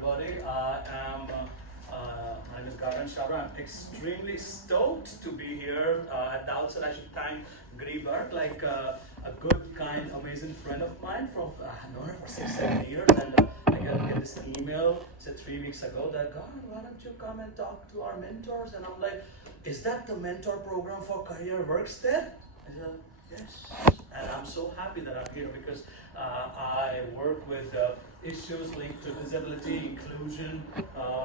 everybody. My name is Gagan Shabra. I'm extremely stoked to be here. At the outset, I should thank Gribert, like a good, kind, amazing friend of mine from I've known her for 6-7 years, and I get this email, said 3 weeks ago that, God, why don't you come and talk to our mentors? And I'm like, is that the mentor program for Career Workstead? I said, yes. And I'm so happy that I'm here because I work with issues linked to disability, inclusion,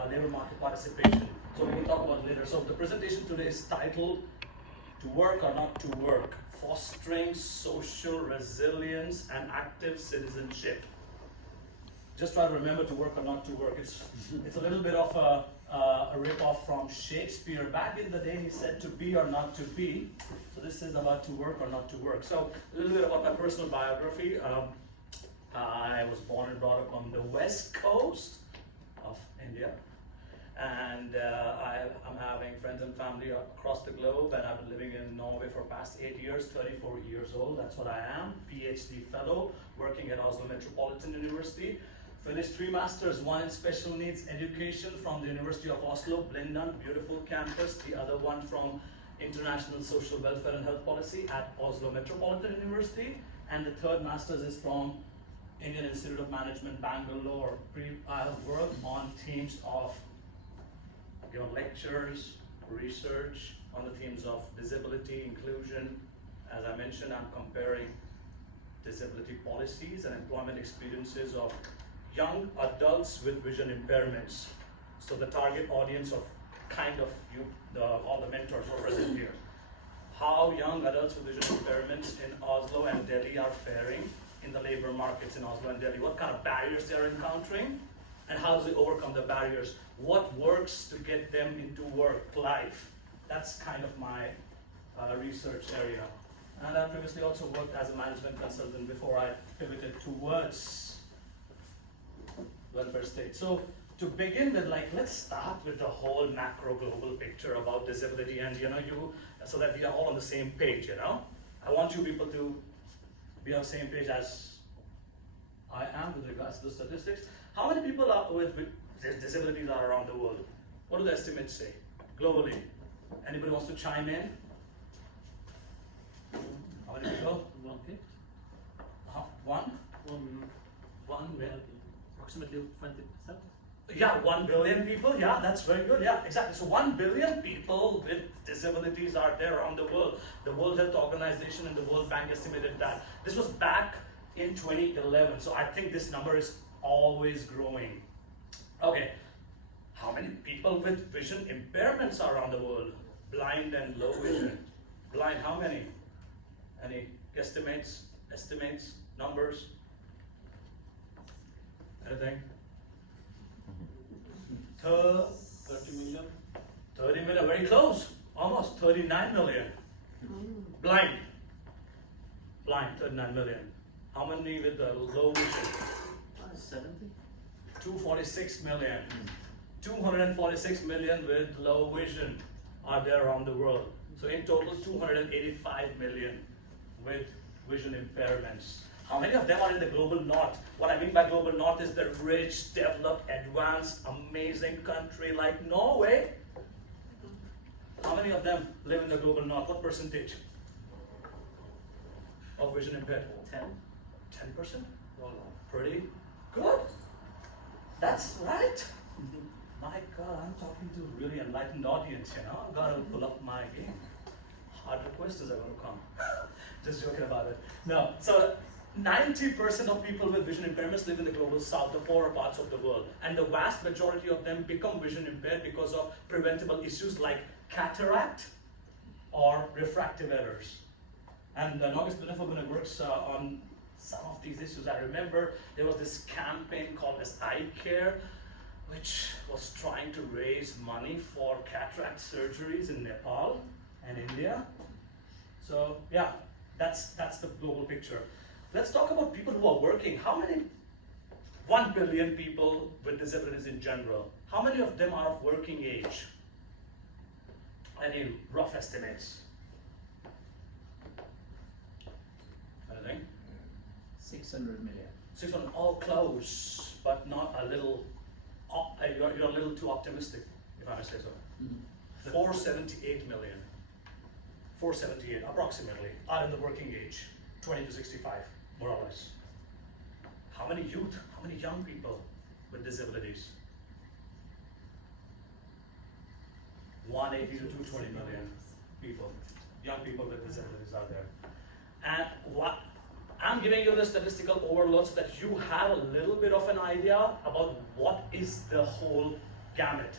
labor market participation. So we'll talk about it later. So the presentation today is titled To Work or Not to Work, Fostering Social Resilience and Active Citizenship. Just try to remember to work or not to work. It's a little bit of a rip-off from Shakespeare. Back in the day, he said to be or not to be. So this is about to work or not to work. So a little bit about my personal biography. I was born and brought up on the west coast of India. And I'm having friends and family across the globe, and I've been living in Norway for the past 8 years, 34 years old. That's what I am, PhD fellow, working at Oslo Metropolitan University. Finished 3 masters, one in special needs education from the University of Oslo, Blindern, beautiful campus. The other one from International Social Welfare and Health Policy at Oslo Metropolitan University. And the 3rd master's is from Indian Institute of Management, Bangalore. I have worked on themes of lectures, research on the themes of disability, inclusion. As I mentioned, I'm comparing disability policies and employment experiences of young adults with vision impairments. So the target audience of kind of you, all the mentors who are present here. How young adults with vision impairments in Oslo and Delhi are faring in the labor markets in Oslo and Delhi. What kind of barriers they are encountering, and how do they overcome the barriers? What works to get them into work life? That's kind of my research area. And I previously also worked as a management consultant before I pivoted towards welfare state. So to begin with, let's start with the whole macro global picture about disability, and so that we are all on the same page. I want you people to be on the same page as I am with regards to the statistics. How many people are with disabilities are around the world? What do the estimates say globally? Anybody wants to chime in? How many people? 1/5. One? 1 million. Approximately 20%. Yeah, 1 billion people. Yeah, that's very good. Yeah, exactly. So 1 billion people with disabilities are there around the world. The World Health Organization and the World Bank estimated that. This was back in 2011. So I think this number is always growing. Okay, how many people with vision impairments are around the world? Blind and low vision. Blind, how many? Any guesstimates, estimates, numbers? Anything? 30 million. 30 million, very close. Almost 39 million. Blind. Blind, 39 million. How many with the low vision? 70. 246 million. 246 million with low vision are there around the world. So in total, 285 million with vision impairments. How many of them are in the global north? What I mean by global north is the rich, developed, advanced, amazing country like Norway. How many of them live in the global north? What percentage of vision impaired? 10. 10%? Pretty good. That's right. My God, I'm talking to a really enlightened audience, I've got to pull up my game. Harder questions are going to come. Just joking about it. No, so 90% of people with vision impairments live in the global south, the poorer parts of the world. And the vast majority of them become vision impaired because of preventable issues like cataract or refractive errors. And Norges Blindeforbundet works on some of these issues. I remember there was this campaign called as Eye Care, which was trying to raise money for cataract surgeries in Nepal and India. So yeah, that's the global picture. Let's talk about people who are working. How many? 1 billion people with disabilities in general. How many of them are of working age? Any rough estimates? Anything? 600 million. 600, all close, but not a little you're a little too optimistic, if I may say so. 478 million. 478 approximately are in the working age, 20 to 65, more or less. How many youth, how many young people with disabilities? 180 to 220 million people, young people with disabilities are there. And what I'm giving you the statistical overload so that you have a little bit of an idea about what is the whole gamut,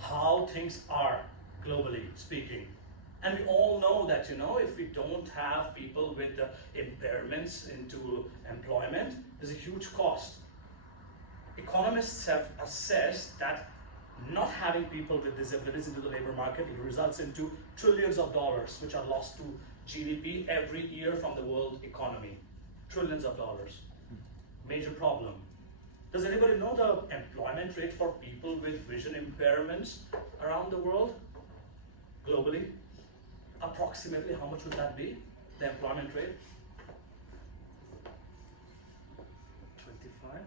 how things are globally speaking. And we all know that, you know, if we don't have people with impairments into employment, there's a huge cost. Economists have assessed that not having people with disabilities into the labor market results into trillions of dollars, which are lost to GDP every year from the world economy. Trillions of dollars. Major problem. Does anybody know the employment rate for people with vision impairments around the world? Globally? Approximately how much would that be? The employment rate? 25.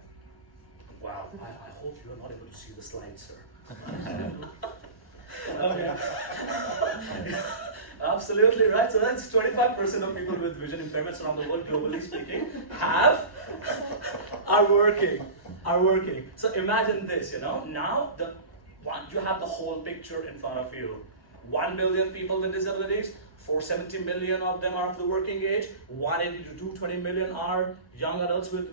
Wow, I hope you are not able to see the slide, sir. Okay. Absolutely right. So that's 25% of people with vision impairments around the world, globally speaking, are working. So imagine this, you know. Now you have the whole picture in front of you. 1 billion people with disabilities, 470 million of them are of the working age, 180 to 220 million are young adults with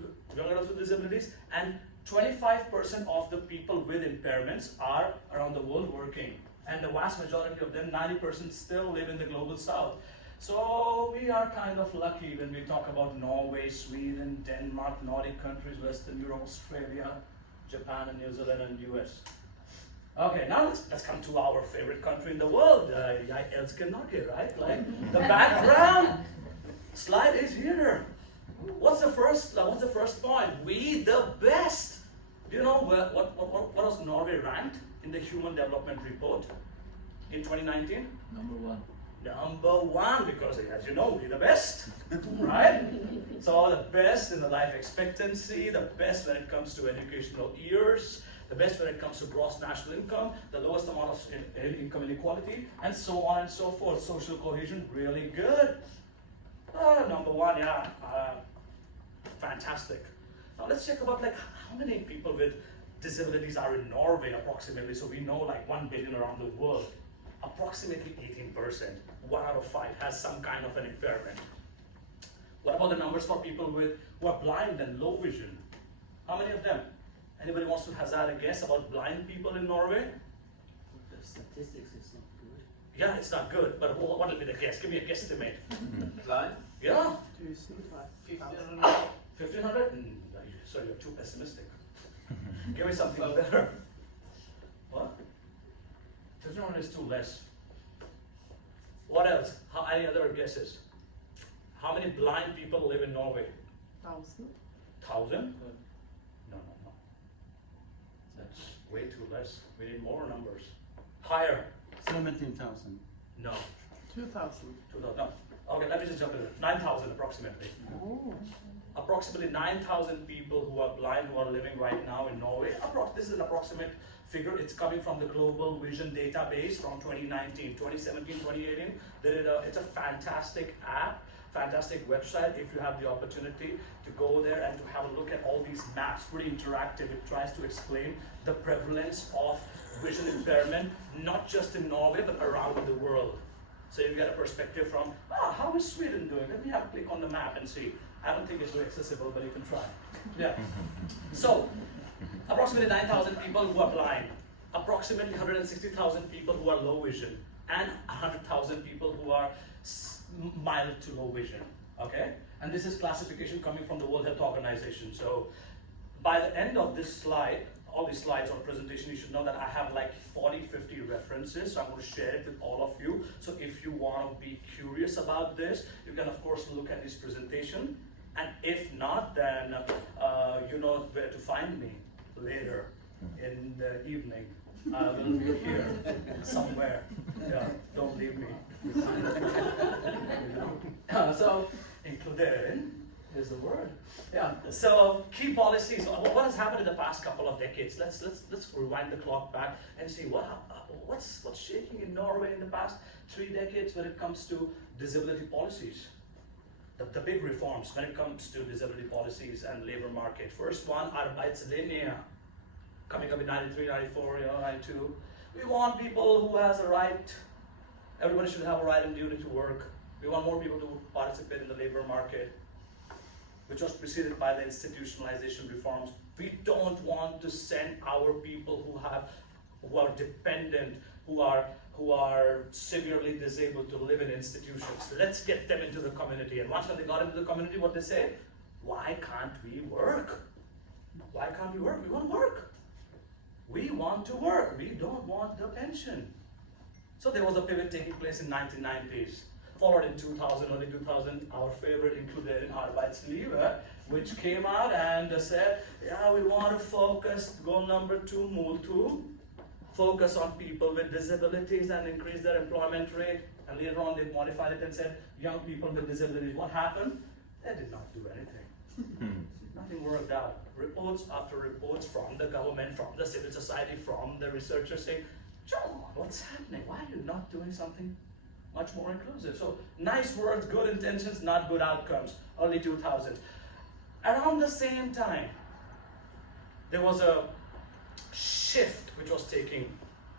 disabilities, and 25% of the people with impairments are around the world working. And the vast majority of them, 90%, still live in the global south. So we are kind of lucky when we talk about Norway, Sweden, Denmark, Nordic countries, Western Europe, Australia, Japan, and New Zealand, and US. Okay, now let's come to our favorite country in the world. Jeg elsker Norge, right? Like the background slide is here. What's the first point? We the best. Do you know what was Norway ranked in the Human Development Report in 2019? Number 1. Number 1, because as you know, we're the best, right? So the best in the life expectancy, the best when it comes to educational years, the best when it comes to gross national income, the lowest amount of income inequality, and so on and so forth. Social cohesion, really good. Number 1, yeah, fantastic. Now let's check about like how many people with disabilities are in Norway approximately. So we know like 1 billion around the world. Approximately 18%, 1 out of 5 has some kind of an impairment. What about the numbers for people who are blind and low vision? How many of them? Anybody wants to hazard a guess about blind people in Norway? The statistics is not good. Yeah, it's not good, but what will be the guess? Give me a guesstimate. Blind? Yeah? 1,500. 1,500? Sorry, you're too pessimistic. Give me something better. What? 1,500 is too less. What else? Any other guesses? How many blind people live in Norway? 1,000. 1,000? No. That's way too less. We need more numbers. Higher. 17,000. No. 2,000. 2,000. No. Okay, let me just jump in. 9,000 approximately. Oh. Approximately 9,000 people who are blind who are living right now in Norway. This is an approximate figure. It's coming from the Global Vision Database from 2019, 2017, 2018. It's a fantastic app, fantastic website if you have the opportunity to go there and to have a look at all these maps. Pretty interactive. It tries to explain the prevalence of vision impairment, not just in Norway, but around the world. So you get a perspective from, how is Sweden doing? Let me have a click on the map and see. I don't think it's very accessible, but you can try. Yeah. So, approximately 9,000 people who are blind, approximately 160,000 people who are low vision, and 100,000 people who are mild to low vision. Okay? And this is classification coming from the World Health Organization. So, by the end of this slide, all these slides or presentation, you should know that I have like 40-50 references, so I'm going to share it with all of you. So if you want to be curious about this, you can of course look at this presentation, and if not, then you know where to find me later in the evening. I will be here somewhere. Yeah, don't leave me. So, inkludering is the word. Yeah. So key policies. What has happened in the past couple of decades? Let's rewind the clock back and see what's shaking in Norway in the past 3 decades when it comes to disability policies. The big reforms when it comes to disability policies and labor market. First one, Arbeidslinje, coming up in 93, 94, 92. We want people who has a right. Everybody should have a right and duty to work. We want more people to participate in the labor market, which was preceded by the institutionalization reforms. We don't want to send our people who are dependent, who are severely disabled to live in institutions. Let's get them into the community. And once when they got into the community, what they say? Why can't we work? Why can't we work? We want to work. We want to work. We don't want the pension. So there was a pivot taking place in 1990s. Followed in 2000, early 2000, our favorite included in Arbeidslivet, which came out and said, yeah, we want to focus, goal number 2, Mul 2, focus on people with disabilities and increase their employment rate. And later on they modified it and said, young people with disabilities. What happened? They did not do anything. Nothing worked out. Reports after reports from the government, from the civil society, from the researchers saying, John, what's happening? Why are you not doing something much more inclusive? So nice words, good intentions, not good outcomes. Early 2000s. Around the same time, there was a shift which was taking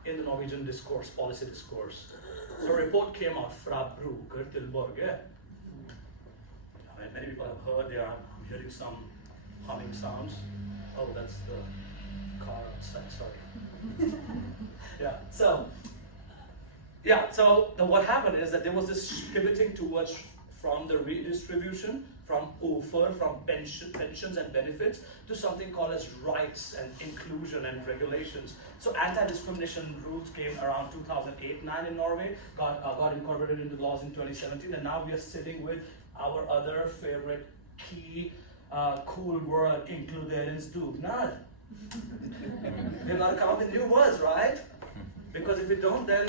in the Norwegian discourse, policy discourse. A report came out, Fra Bruker til Borge. Many people have heard there. I'm hearing some humming sounds. Oh, that's the car outside, sorry. So what happened is that there was this pivoting towards from the redistribution, from offer, from pensions and benefits, to something called as rights and inclusion and regulations. So anti-discrimination rules came around 2008-9 in Norway, got incorporated into laws in 2017, and now we are sitting with our other favorite key cool word, inkluderingsdugnad. We've got to come up with new words, right? Because if we don't, then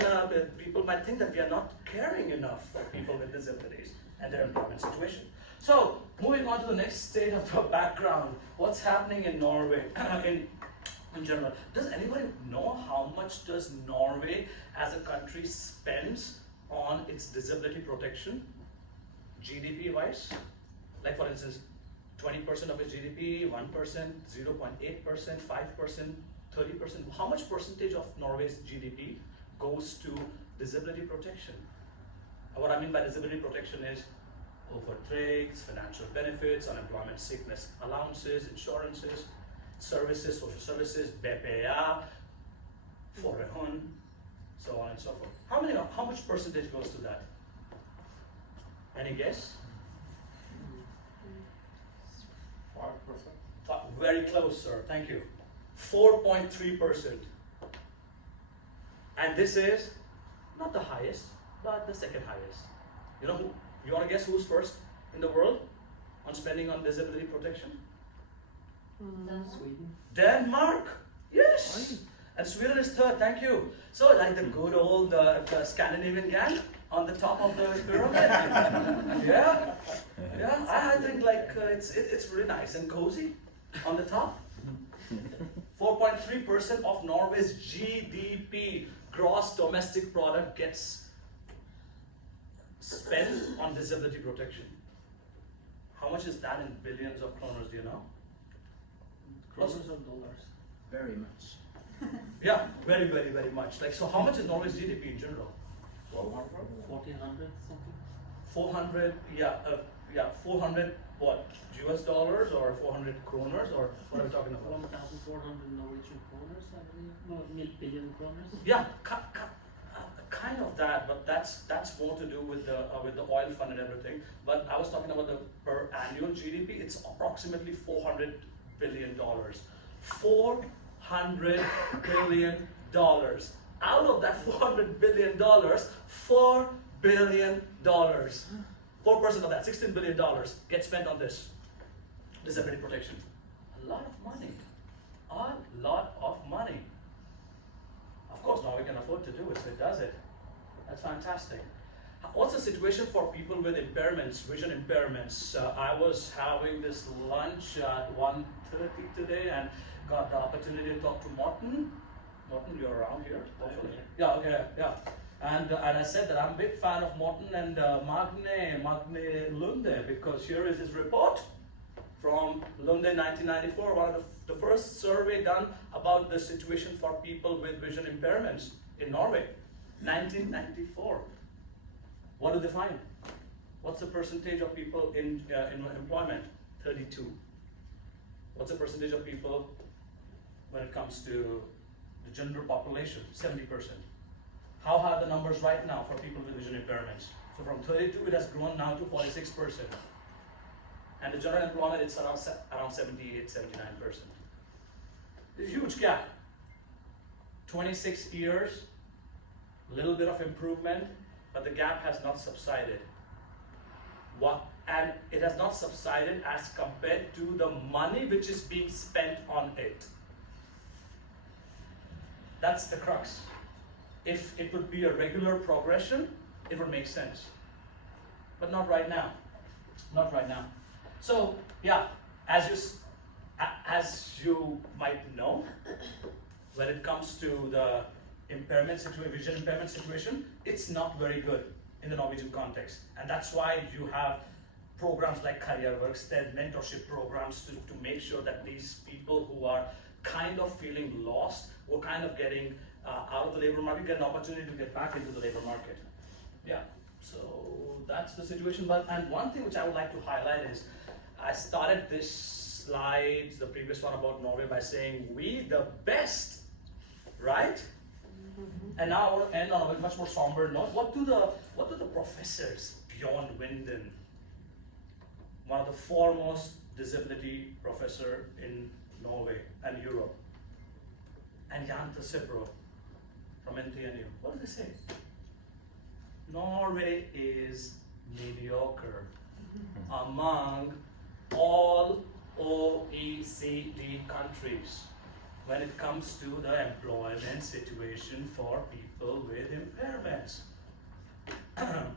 people might think that we are not caring enough for people with disabilities and their employment situation. So, moving on to the next state of the background, what's happening in Norway in general? Does anybody know how much does Norway as a country spends on its disability protection, GDP-wise? Like for instance, 20% of its GDP, 1%, 0.8%, 5%, 30%. How much percentage of Norway's GDP goes to disability protection? What I mean by disability protection is overtrades, financial benefits, unemployment sickness allowances, insurances, services, social services, BPA, forehund, so on and so forth. How much percentage goes to that? Any guess? 5%. Very close, sir. Thank you. 4.3%. And this is not the highest, but the second highest. You know who? You want to guess who's first in the world on spending on disability protection? Sweden. Denmark. Yes. And Sweden is third. Thank you. So like the good old the Scandinavian gang on the top of the pyramid. Yeah. I think like it's really nice and cozy on the top. 4.3% of Norway's GDP, gross domestic product, gets spent on disability protection. How much is that in billions of kroners, do you know? Kroners or dollars? Very much. Yeah, very, very, very much. Like, so how much is Norway's GDP in general? 1400 something? 400, 400 what? US dollars or 400 kroners or what are we talking about? 1,400 Norwegian kroners, I believe. No, billion kroners. Yeah, kind of that, but that's more to do with the oil fund and everything. But I was talking about the per annual GDP. It's approximately $400 billion. $400 billion. Out of that $400 billion, $4 billion. 4% of that, $16 billion, gets spent on this disability protection. A lot of money. A lot of money. Of course, now we can afford to do it, so it does it. That's fantastic. what's the situation for people with impairments, vision impairments? I was having this lunch at 1:30 today and got the opportunity to talk to Morten. Morten, you're around here, hopefully. Yeah, okay, yeah. And I said that I'm a big fan of Morten and Magne Lunde, because here is his report from Lunde 1994, one of the first survey done about the situation for people with vision impairments in Norway. 1994. What do they find? What's the percentage of people in employment? 32. What's the percentage of people when it comes to the general population? 70%. How are the numbers right now for people with vision impairments? So from 32, it has grown now to 46%. And the general employment, it's around 78, 79%. There's a huge gap. 26 years, little bit of improvement, but the gap has not subsided. And it has not subsided as compared to the money which is being spent on it. That's the crux. If it would be a regular progression, it would make sense. But not right now. Not right now. So, yeah, as you might know, when it comes to the vision impairment situation, it's not very good in the Norwegian context. And that's why you have programs like Karriereverksted, mentorship programs to make sure that these people who are kind of feeling lost, who are kind of getting out of the labor market, get an opportunity to get back into the labor market. Yeah, so that's the situation. And one thing which I would like to highlight is, I started this slide, the previous one about Norway, by saying we the best, right? And now I want to end on a much more somber note. What do the professors, Bjorn Winden, one of the foremost disability professor in Norway and Europe, and Jante Sibro from NTNU, what do they say? Norway is mediocre among all OECD countries when it comes to the employment situation for people with impairments. Are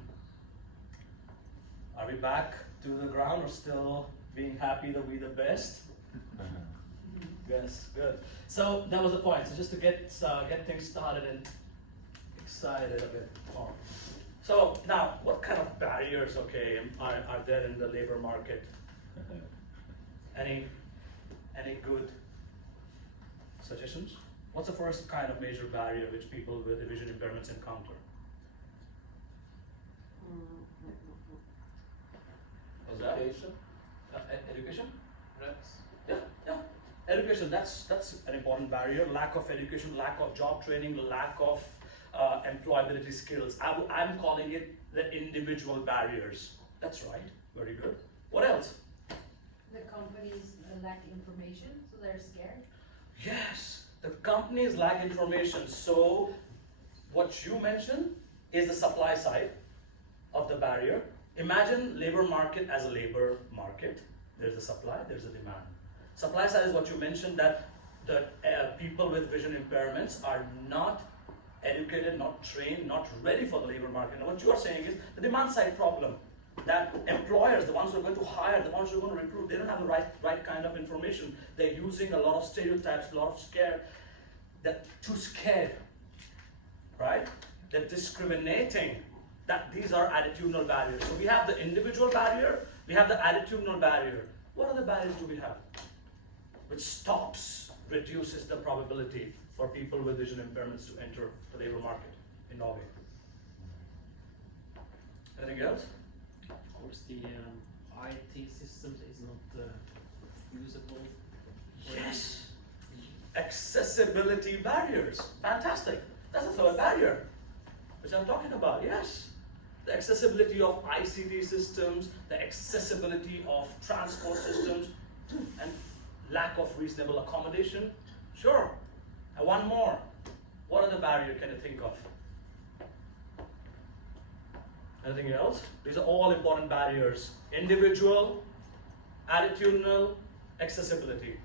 we back to the ground, or still being happy that we're the best? Yes, good. So that was the point. So just to get things started and excited a bit more. So now, what kind of barriers, are there in the labor market? Any good suggestions? What's the first kind of major barrier which people with vision impairments encounter? What's that? Education. Education? Yes. Yeah. Education, that's an important barrier. Lack of education, lack of job training, lack of employability skills. I'm calling it the individual barriers. That's right, very good. What else? The companies lack information, so they're scared. Yes, the companies lack information. So what you mentioned is the supply side of the barrier. Imagine labor market as a labor market. There's a supply, there's a demand. Supply side is what you mentioned, that the people with vision impairments are not educated, not trained, not ready for the labor market. And what you are saying is the demand side problem, that employers, the ones who are going to hire, the ones who are going to recruit, they don't have the right kind of information. They're using a lot of stereotypes, a lot of scare. They're too scared, right? They're discriminating. That these are attitudinal barriers. So we have the individual barrier, we have the attitudinal barrier. What other barriers do we have? Which reduces the probability for people with vision impairments to enter the labor market in Norway. Anything else? Of course, the IT systems is not usable. Yes. Accessibility barriers. Fantastic. That's the third barrier, which I'm talking about. Yes. The accessibility of ICT systems, the accessibility of transport systems, and lack of reasonable accommodation. Sure. And one more. What other barrier can you think of? Anything else? These are all important barriers. Individual, attitudinal, accessibility.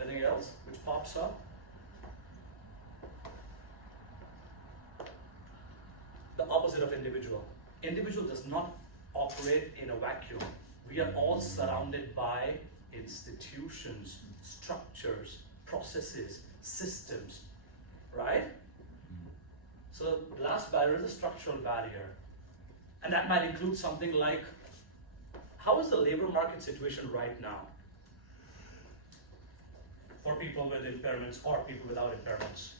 Anything else which pops up? The opposite of individual. Individual does not operate in a vacuum. We are all surrounded by institutions, structures, processes, systems, right? So the last barrier is a structural barrier. And that might include something like, how is the labor market situation right now for people with impairments or people without impairments?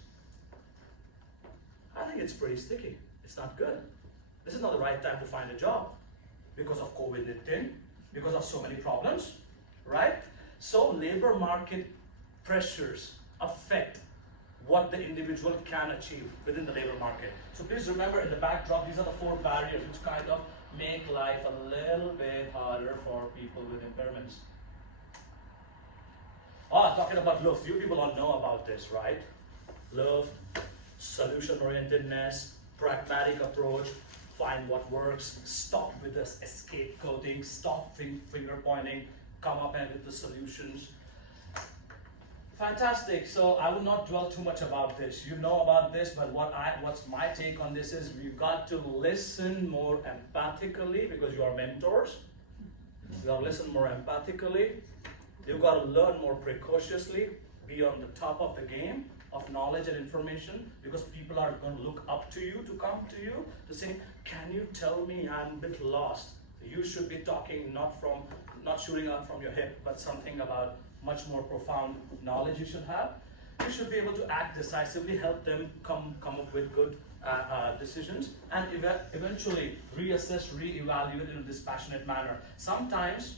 I think it's pretty sticky. It's not good. This is not the right time to find a job because of COVID-19, because of so many problems, right? So labor market pressures affect what the individual can achieve within the labor market. So please remember, in the backdrop, these are the 4 barriers which kind of make life a little bit harder for people with impairments. Talking about Luft, you people all know about this, right? Luft, solution-orientedness, pragmatic approach, find what works, stop with this scapegoating, stop finger pointing, come up and with the solutions. Fantastic. So I will not dwell too much about this. You know about this, but what's my take on this is you've got to listen more empathically because you are mentors. You got to listen more empathically. You've got to learn more precociously, be on the top of the game of knowledge and information because people are going to look up to you, to come to you, to say, can you tell me I'm a bit lost? You should be talking not shooting up from your hip, but something about much more profound knowledge you should have. You should be able to act decisively, help them come up with good decisions, and eventually reassess, reevaluate in a dispassionate manner. Sometimes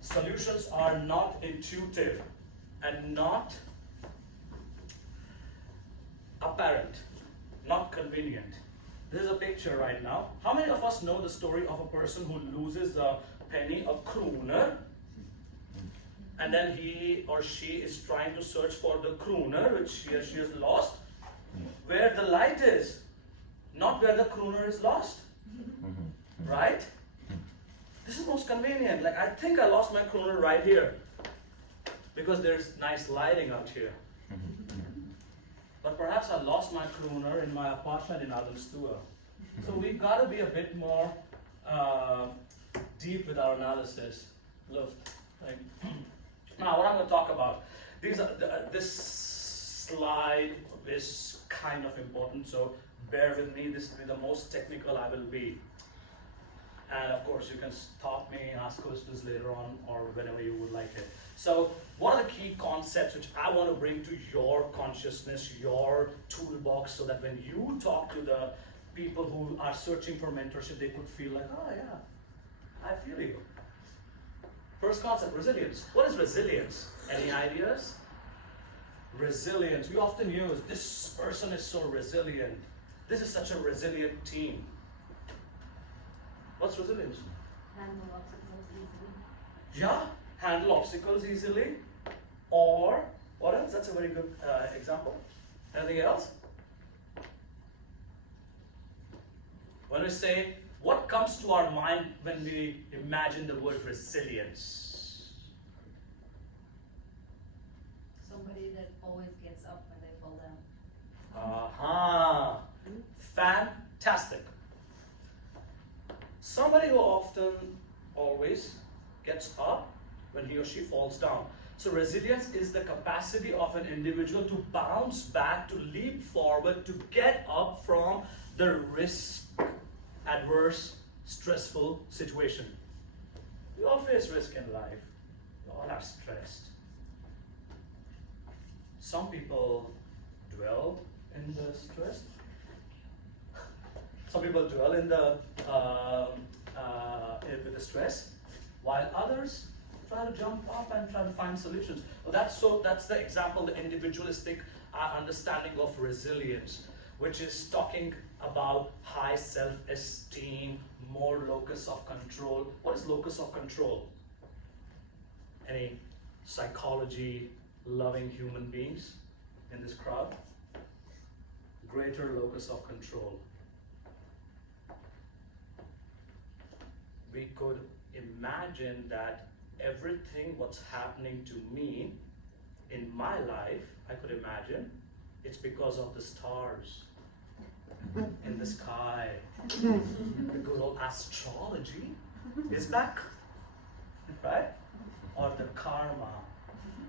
solutions are not intuitive and not apparent, not convenient. This is a picture right now. How many of us know the story of a person who loses a penny, a kroner, and then he or she is trying to search for the kroner which he or she has lost, where the light is, not where the kroner is lost, right? This is most convenient. Like, I think I lost my kroner right here because there's nice lighting out here. But perhaps I lost my kroner in my apartment in Hurdalsenteret. So we've got to be a bit more deep with our analysis. Luft. Right? Now, what I'm going to talk about, this slide is kind of important, so bear with me. This will be the most technical I will be. And of course, you can stop me, ask questions later on, or whenever you would like it. So, what are the key concepts which I want to bring to your consciousness, your toolbox, so that when you talk to the people who are searching for mentorship, they could feel like, oh yeah, I feel you. First concept, resilience. What is resilience? Any ideas? Resilience. We often use, this person is so resilient. This is such a resilient team. What's resilience? Handle obstacles easily. Yeah, handle obstacles easily. Or, what else? That's a very good example. Anything else? When we say, what comes to our mind when we imagine the word resilience? Somebody that always gets up when they fall down. Aha! Fantastic. Somebody who often, always gets up when he or she falls down. So resilience is the capacity of an individual to bounce back, to leap forward, to get up from the risk, adverse, stressful situation. We all face risk in life. We all are stressed. Some people dwell in the stress. Some people dwell in the with the stress, while others try to jump up and try to find solutions. Well, that's the example, the individualistic understanding of resilience, which is talking about high self-esteem, more locus of control. What is locus of control? Any psychology-loving human beings in this crowd? Greater locus of control. We could imagine that everything what's happening to me in my life, I could imagine, it's because of the stars. in the sky. The good old astrology is back, right? Or the karma,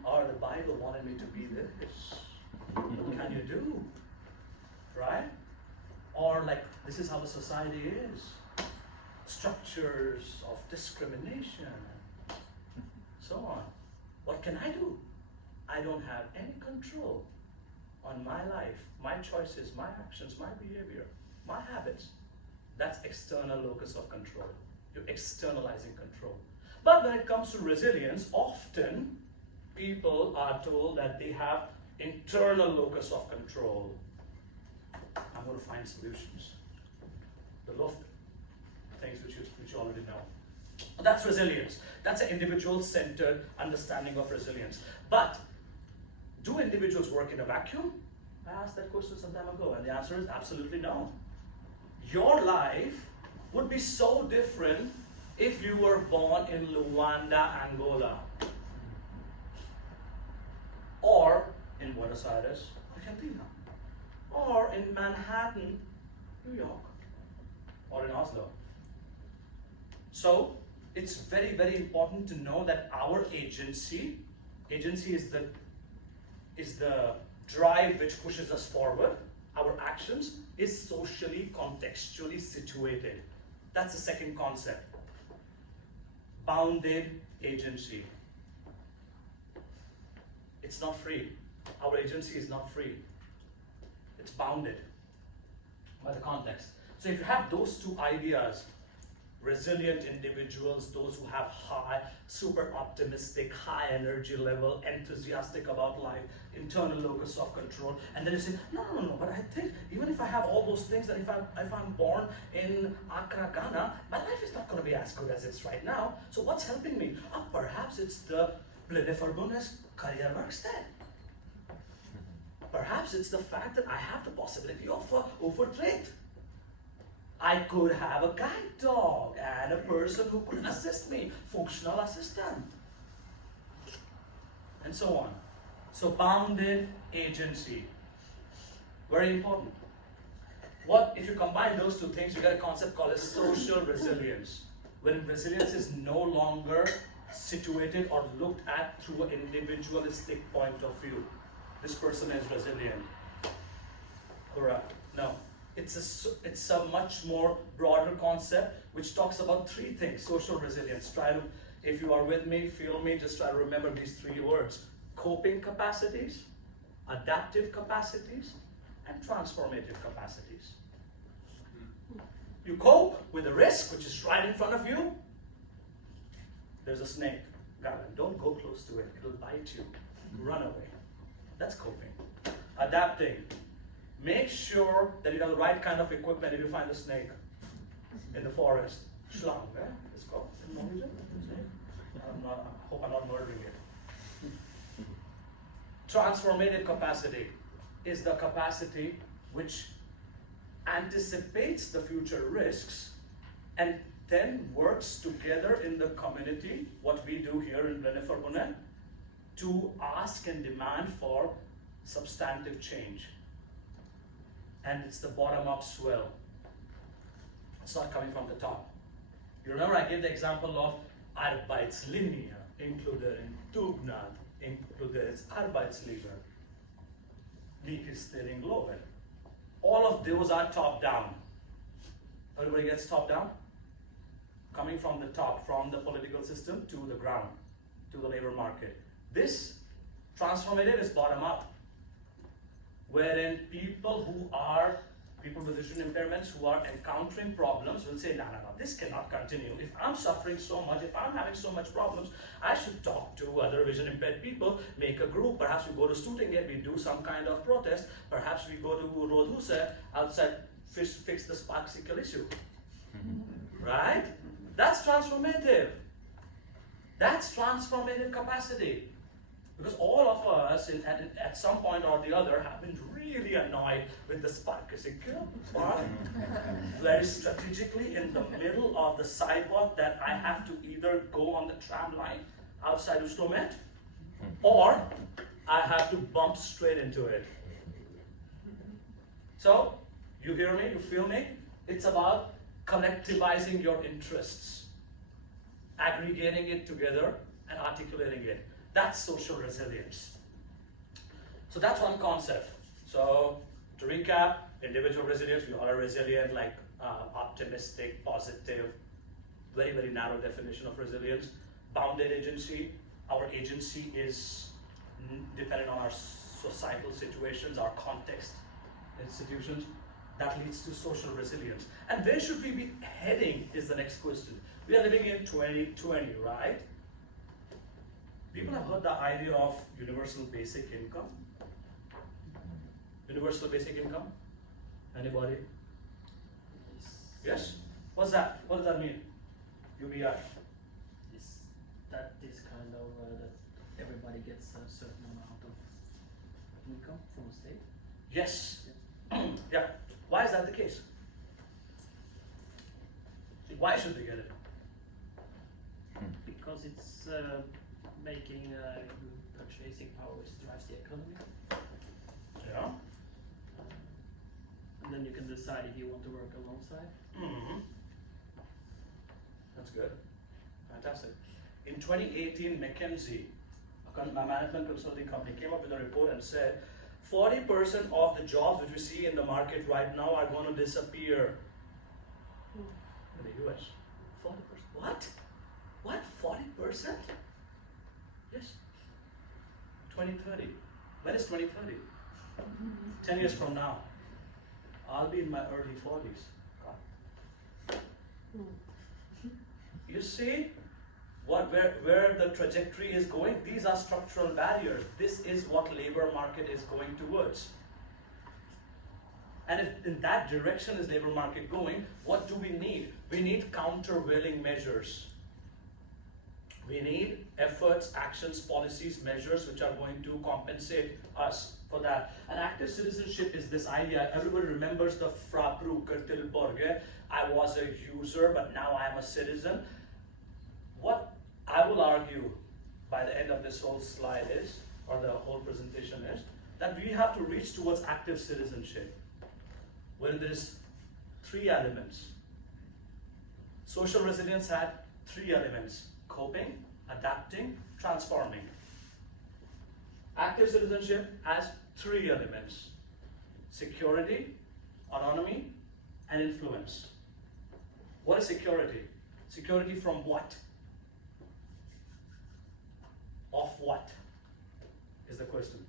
or the Bible wanted me to be this. What can you do, right? Or like, this is how the society is. Structures of discrimination, and so on. What can I do? I don't have any control on my life, my choices, my actions, my behavior, my habits. That's external locus of control. You're externalizing control. But when it comes to resilience, often people are told that they have internal locus of control. I'm going to find solutions. The love things which you already know. That's resilience. That's an individual-centered understanding of resilience. But do individuals work in a vacuum? I asked that question some time ago, and the answer is absolutely no. Your life would be so different if you were born in Luanda, Angola, or in Buenos Aires, Argentina, or in Manhattan, New York, or in Oslo. So it's very, very important to know that our agency is the drive which pushes us forward. Our actions is socially, contextually situated. That's the second concept. Bounded agency. It's not free. Our agency is not free. It's bounded by the context. So if you have those two ideas, resilient individuals, those who have high, super optimistic, high energy level, enthusiastic about life, internal locus of control, and then you say, no, but I think even if I have all those things, that if I'm born in Accra, Ghana, my life is not going to be as good as it's right now. So what's helping me? Perhaps it's the Blindeforbund's career workstead. Perhaps it's the fact that I have the possibility of overtrade. I could have a guide dog and a person who could assist me, functional assistant, and so on. So bounded agency, very important. What if you combine those two things, you get a concept called as social resilience. When resilience is no longer situated or looked at through an individualistic point of view. This person is resilient. Correct. No. It's a much more broader concept which talks about three things. Social resilience. If you are with me, feel me, just try to remember these three words. Coping capacities, adaptive capacities, and transformative capacities. You cope with the risk which is right in front of you. There's a snake. Gavin, don't go close to it. It'll bite you. Run away. That's coping. Adapting. Make sure that you have the right kind of equipment if you find a snake in the forest. Schlang, it's called in Norwegian. I hope I'm not murdering it. Transformative capacity is the capacity which anticipates the future risks and then works together in the community, what we do here in Blindeforbundet, to ask and demand for substantive change. And it's the bottom-up swell. It's not coming from the top. You remember I gave the example of Arbeitslinie, included in Dugnad, included in Arbeitsliebe, Likestilling Loven. All of those are top-down. Everybody gets top-down? Coming from the top, from the political system to the ground, to the labor market. This transformative is bottom-up, wherein people with vision impairments who are encountering problems will say, no, this cannot continue. If I'm suffering so much, if I'm having so much problems, I should talk to other vision impaired people, make a group, perhaps we go to Stortinget, we do some kind of protest, perhaps we go to Rådhuset outside, fix the sparksicle issue. Right? That's transformative. That's transformative capacity. Because all of us, at some point or the other, have been really annoyed with the sparksicle part. Very strategically in the middle of the sidewalk that I have to either go on the tram line outside Oslomet, or I have to bump straight into it. So, You hear me? You feel me? It's about collectivizing your interests, aggregating it together and articulating it. That's social resilience. So that's one concept. So to recap, individual resilience, we all are resilient, like optimistic, positive, very, very narrow definition of resilience. Bounded agency, our agency is dependent on our societal situations, our context, institutions. That leads to social resilience. And where should we be heading is the next question. We are living in 2020, right? People have heard the idea of universal basic income. Universal basic income? Anybody? Yes? What's that? What does that mean? UBI. That is kind of that everybody gets a certain amount of income from the state. Yes. Yeah. Why is that the case? Why should they get it? Because it's making purchasing power, which drives the economy. Yeah. And then you can decide if you want to work alongside. Mm-hmm. That's good. Fantastic. In 2018, McKinsey, a management consulting company, came up with a report and said 40% of the jobs which we see in the market right now are going to disappear in the US. 40%. What? What? 40%? Yes. 2030. When is 2030? 10 years from now. I'll be in my early 40s. God. You see where the trajectory is going? These are structural barriers. This is what labor market is going towards. And if in that direction is labor market going, what do we need? We need countervailing measures. We need efforts, actions, policies, measures which are going to compensate us for that. And active citizenship is this idea. Everybody remembers the Frabruker Tilborge. I was a user, but now I am a citizen. What I will argue by the end of this whole slide is, or the whole presentation is, that we have to reach towards active citizenship, where there is 3 elements. Social resilience had 3 elements: coping, adapting, transforming. Active citizenship has 3 elements: security, autonomy, and influence. What is security? Security from what? Of what is the question.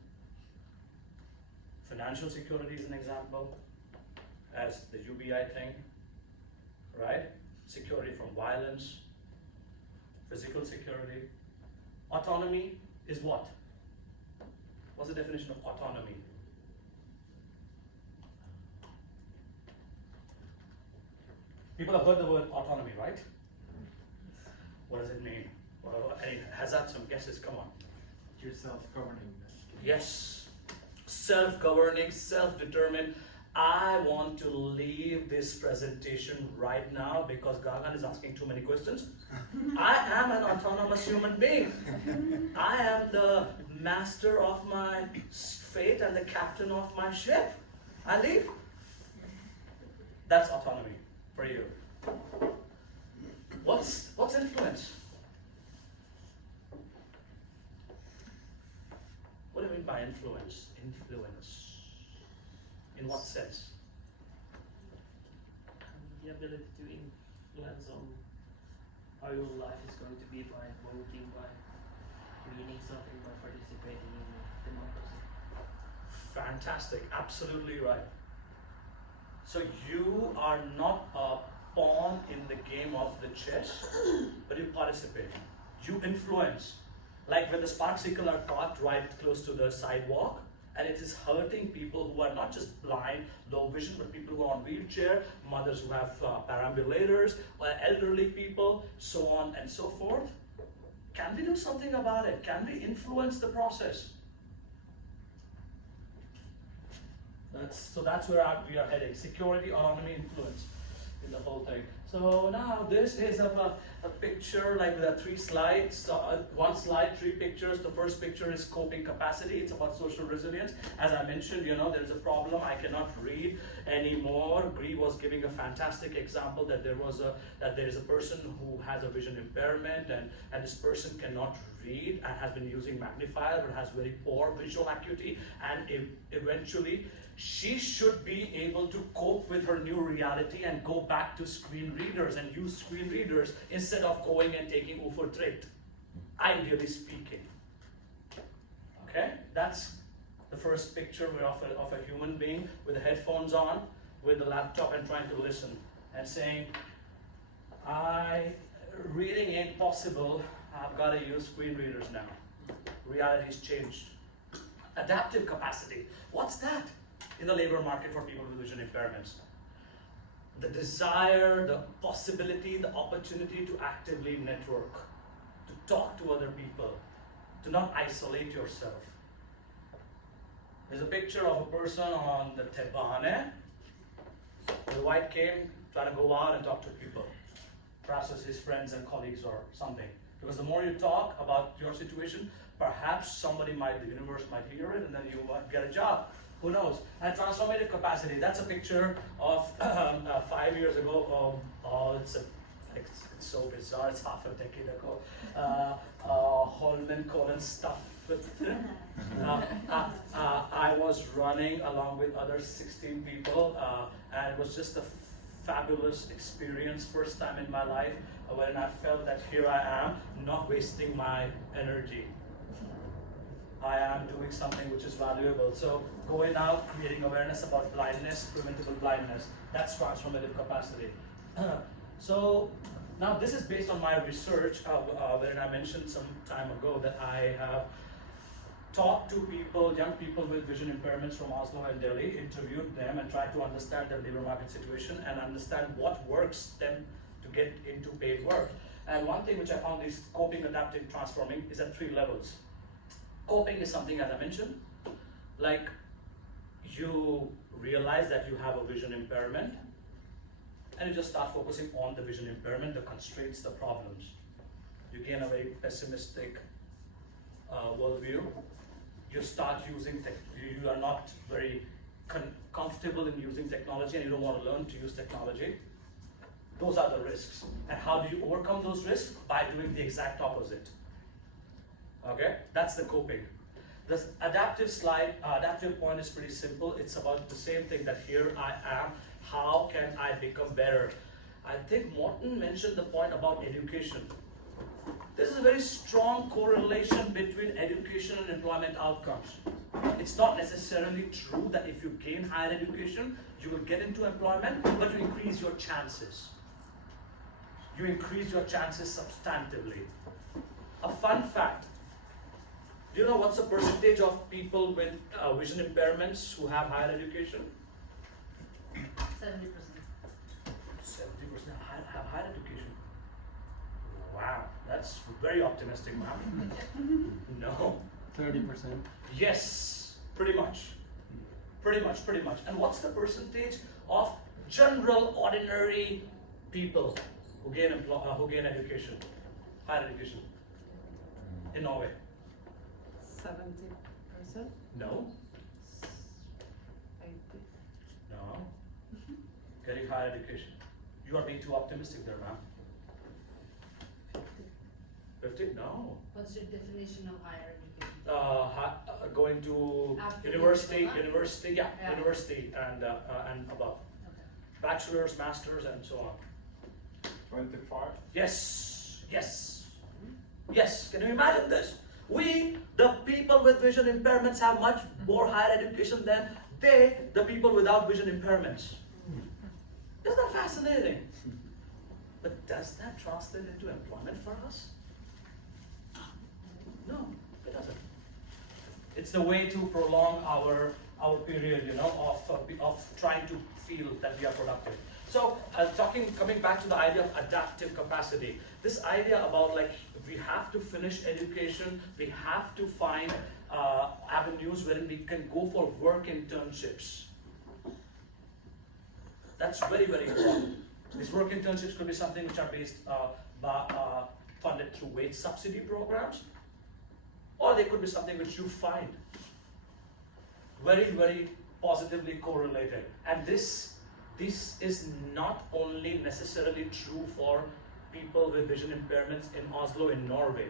Financial security is an example, as the UBI thing, right? Security from violence, physical security. Autonomy is what? What's the definition of autonomy? People have heard the word autonomy, right? What does it mean? Any hazard, some guesses, come on. You're self-governing. Yes, self-governing, self-determined. I want to leave this presentation right now because Gagan is asking too many questions. I am an autonomous human being. I am the master of my fate and the captain of my ship. I leave. That's autonomy for you. What's influence? What do you mean by influence? Influence. In what sense? The ability to influence on how your life is going to be by voting, by reading something, by participating in democracy. Fantastic, absolutely right. So you are not a pawn in the game of the chess, but you participate. You influence. Like when the sparksicle are caught right close to the sidewalk, and it is hurting people who are not just blind, low vision, but people who are on wheelchair, mothers who have perambulators, elderly people, so on and so forth. Can we do something about it? Can we influence the process? That's where we are heading. Security, autonomy, influence in the whole thing. So now this is a picture like with 3 slides. One slide, 3 pictures. The first picture is coping capacity. It's about social resilience. As I mentioned, there's a problem. I cannot read anymore. Gree was giving a fantastic example that there is a person who has a vision impairment, and this person cannot read and has been using magnifier but has very poor visual acuity, and eventually she should be able to cope with her new reality and go back to screen readers and use screen readers instead of going and taking Hurdalsenteret, ideally speaking. Okay, that's the first picture of a human being with the headphones on, with the laptop and trying to listen and saying, reading ain't possible, I've got to use screen readers now. Reality's changed. Adaptive capacity, what's that in the labor market for people with vision impairments? The desire, the possibility, the opportunity to actively network, to talk to other people, to not isolate yourself. There's a picture of a person on the Tebane with a white cane trying to go out and talk to people, perhaps as his friends and colleagues or something. Because the more you talk about your situation, perhaps the universe might hear it and then you might get a job. Who knows? And transformative capacity, that's a picture of 5 years ago. It's so bizarre, it's half a decade ago. Holman Colin stuff. I was running along with other 16 people, and it was just a fabulous experience, first time in my life when I felt that here I am, not wasting my energy. I am doing something which is valuable. So going out, creating awareness about blindness, preventable blindness, that's transformative capacity. So now this is based on my research, wherein I mentioned some time ago that I have talked to people, young people with vision impairments from Oslo and Delhi, interviewed them and tried to understand their labor market situation and understand what works them to get into paid work. And one thing which I found is coping, adapting, transforming is at 3 levels. Coping is something, as I mentioned, like you realize that you have a vision impairment and you just start focusing on the vision impairment, the constraints, the problems. You gain a very pessimistic worldview. You start using you are not very comfortable in using technology and you don't want to learn to use technology. Those are the risks. And how do you overcome those risks? By doing the exact opposite. Okay, that's the coping. The adaptive point is pretty simple. It's about the same thing, that here I am, how can I become better? I think Morton mentioned the point about education. This is a very strong correlation between education and employment outcomes. It's not necessarily true that if you gain higher education, you will get into employment, but you increase your chances. You increase your chances substantively. A fun fact. Do you know what's the percentage of people with vision impairments who have higher education? 70%. 70% have higher education. Wow, that's very optimistic, ma'am. No. 30%. Yes, pretty much. Pretty much. And what's the percentage of general, ordinary people who gain education, higher education in Norway? 70%? No. 80%? No. Getting higher education. You are being too optimistic there, ma'am. 50? No. What's your definition of higher education? Going to After university, diploma? university and above. Okay. Bachelor's, masters, and so on. 25. Yes. Can you imagine this? We, the people with vision impairments, have much more higher education than the people without vision impairments. Isn't that fascinating? But does that translate into employment for us? No, it doesn't. It's the way to prolong our period, of trying to feel that we are productive. So, coming back to the idea of adaptive capacity, this idea about we have to finish education, we have to find avenues wherein we can go for work internships. That's very, very important. These work internships could be something which are based, funded through wage subsidy programs, or they could be something which you find very, very positively correlated. And this is not only necessarily true for people with vision impairments in Oslo, in Norway.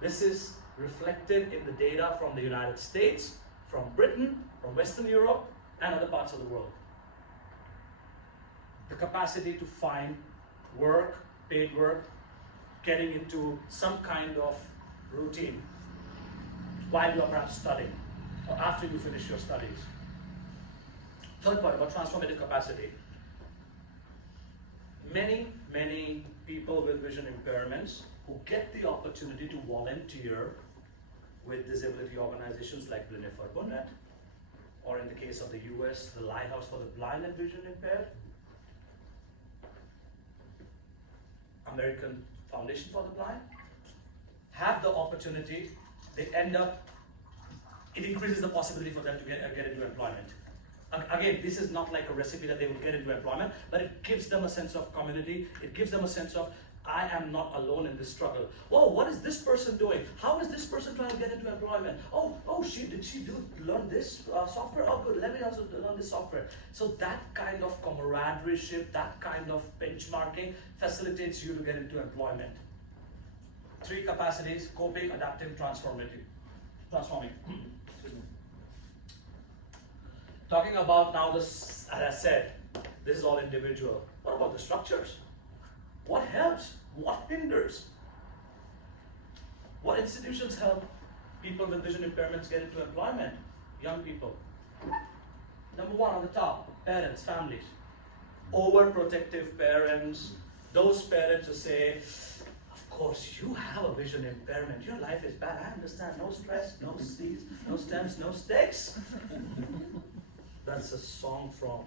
This is reflected in the data from the United States, from Britain, from Western Europe, and other parts of the world. The capacity to find work, paid work, getting into some kind of routine while you are perhaps studying or after you finish your studies. Third point about transformative capacity. Many people with vision impairments who get the opportunity to volunteer with disability organizations like Blindeforbundet, or in the case of the US, the Lighthouse for the Blind and Vision Impaired, American Foundation for the Blind, have the opportunity, they end up, it increases the possibility for them to get into employment. Again, this is not like a recipe that they will get into employment, but it gives them a sense of community. It gives them a sense of, I am not alone in this struggle. Whoa, what is this person doing? How is this person trying to get into employment? Did she learn this software? Oh, good, let me also learn this software. So that kind of camaraderie, that kind of benchmarking facilitates you to get into employment. 3 capacities: coping, adaptive, transforming. Excuse me. Talking about now this, as I said, this is all individual. What about the structures? What helps? What hinders? What institutions help people with vision impairments get into employment? Young people. Number 1 on the top, parents, families. Overprotective parents, those parents who say, of course you have a vision impairment, your life is bad, I understand, no stress, no seeds, no stems, no sticks. That's a song from,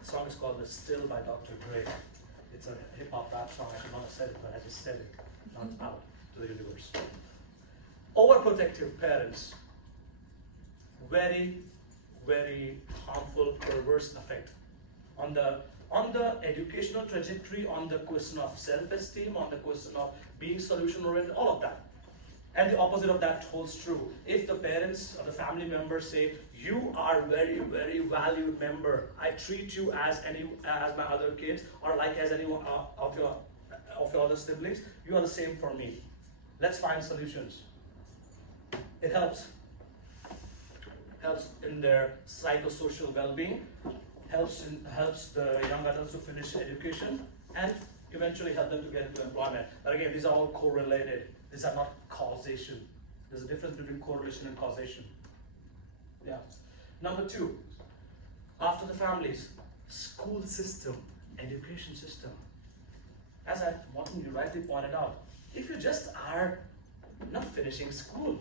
the song is called Still by Dr. Dre. It's a hip-hop rap song. I should not have said it, but I just said it. Now it's out to the universe. Overprotective parents. Very, very harmful, perverse effect on the educational trajectory, on the question of self-esteem, on the question of being solution-oriented, all of that. And the opposite of that holds true. If the parents or the family members say, you are very, very valued member, I treat you as my other kids, or like as any of your other siblings, you are the same for me. Let's find solutions. It helps in their psychosocial well-being, helps the young adults to finish education, and eventually help them to get into employment. But again, these are all correlated. These are not causation. There's a difference between correlation and causation. Yeah. Number 2, after the families, school system, education system. As Martin, you rightly pointed out, if you just are not finishing school,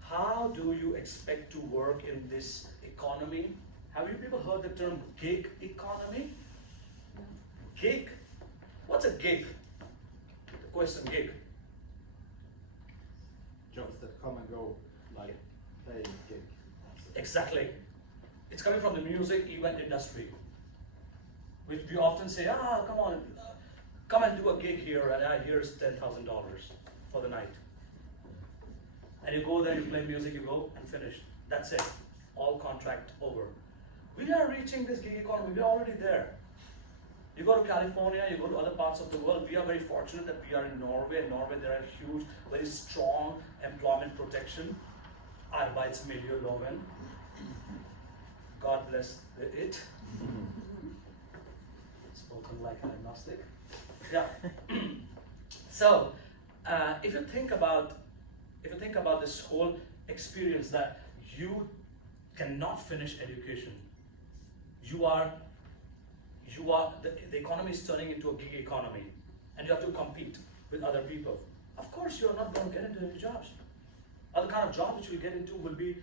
how do you expect to work in this economy? Have you people heard the term gig economy? Gig? What's a gig? The question, gig. Jobs that come and go, like playing gig. Exactly. It's coming from the music event industry, which we often say, come on, come and do a gig here, and here's $10,000 for the night. And you go there, you play music, you go and finish. That's it. All contract over. We are reaching this gig economy. We're already there. You go to California, you go to other parts of the world. We are very fortunate that we are in Norway. In Norway, there are huge, very strong employment protection. Arbeidsmiljøloven. God bless it. Spoken like an agnostic. Yeah. So, if you think about this whole experience that you cannot finish education, the economy is turning into a gig economy, and you have to compete with other people. Of course, you are not going to get into any jobs. Other kind of jobs which we get into will be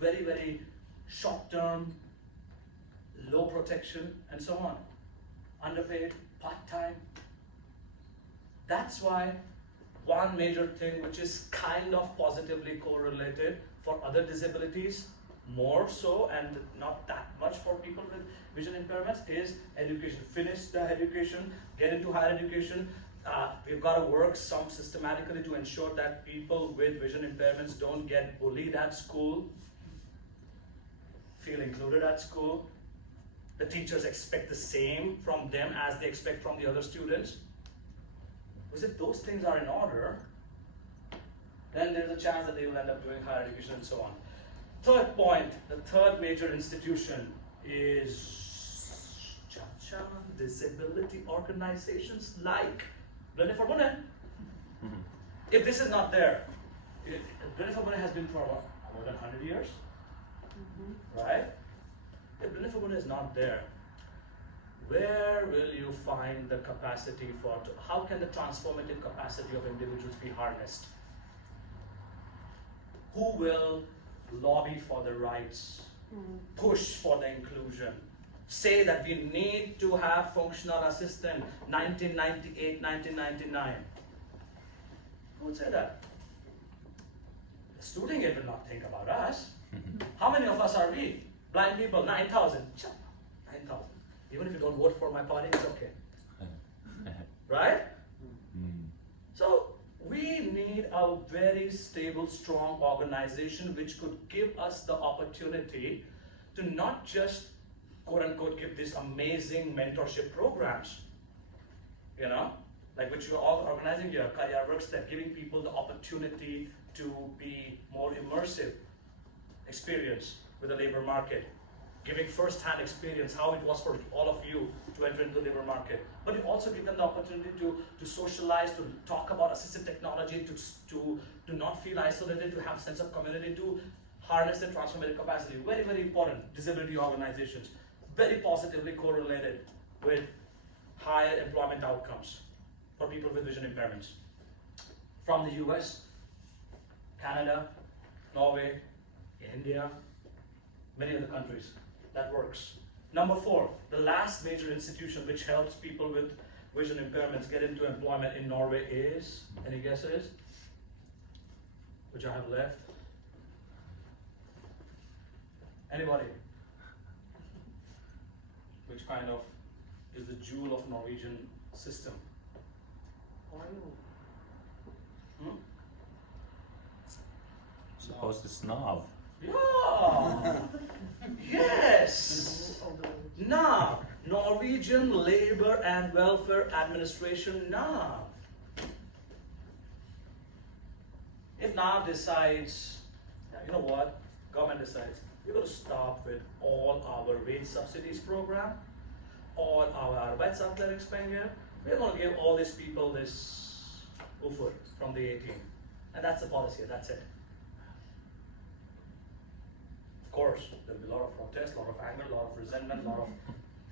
very, very short-term, low protection, and so on. Underpaid, part-time. That's why one major thing which is kind of positively correlated for other disabilities, more so and not that much for people with vision impairments is education. Finish the education, get into higher education. We've got to work some systematically to ensure that people with vision impairments don't get bullied at school, feel included at school. The teachers expect the same from them as they expect from the other students. Because if those things are in order, then there's a chance that they will end up doing higher education and so on. Third point, the third major institution is disability organizations like Blinde Forbundet. If this is not there, Blinde Forbundet has been for what, more than 100 years, right? If Blinde Forbundet is not there, where will you find the capacity how can the transformative capacity of individuals be harnessed? Who will lobby for the rights, push for the inclusion, say that we need to have functional assistant 1998, 1999? Who would say that? The student aid will not think about us. How many of us are we? Blind people, 9,000. 9,000. Even if you don't vote for my party, it's okay. Right? So we need a very stable, strong organization which could give us the opportunity to not just quote unquote give these amazing mentorship programs, like which you're all organizing here, Career Works, that giving people the opportunity to be more immersive experience with the labor market, giving first-hand experience how it was for all of you to enter into the labor market. But you also give them the opportunity to socialize, to talk about assistive technology, to not feel isolated, to have a sense of community, to harness their transformative capacity. Very, very important. Disability organizations, very positively correlated with higher employment outcomes for people with vision impairments. From the US, Canada, Norway, India, many other countries, that works. Number 4, the last major institution which helps people with vision impairments get into employment in Norway is, any guesses? Which I have left? Anybody? Which kind of is the jewel of Norwegian system? Oil. Supposed to snob. Yeah! Yes! Nav, Norwegian Labor and Welfare Administration, Nav. If Nav decides, you know what, government decides, we're going to stop with all our wage subsidies program, all our Arbeitsavklaringspenger, we're going to give all these people this ufur from the 18. And that's the policy, that's it. Of course, there'll be a lot of protest, a lot of anger, a lot of resentment, a lot of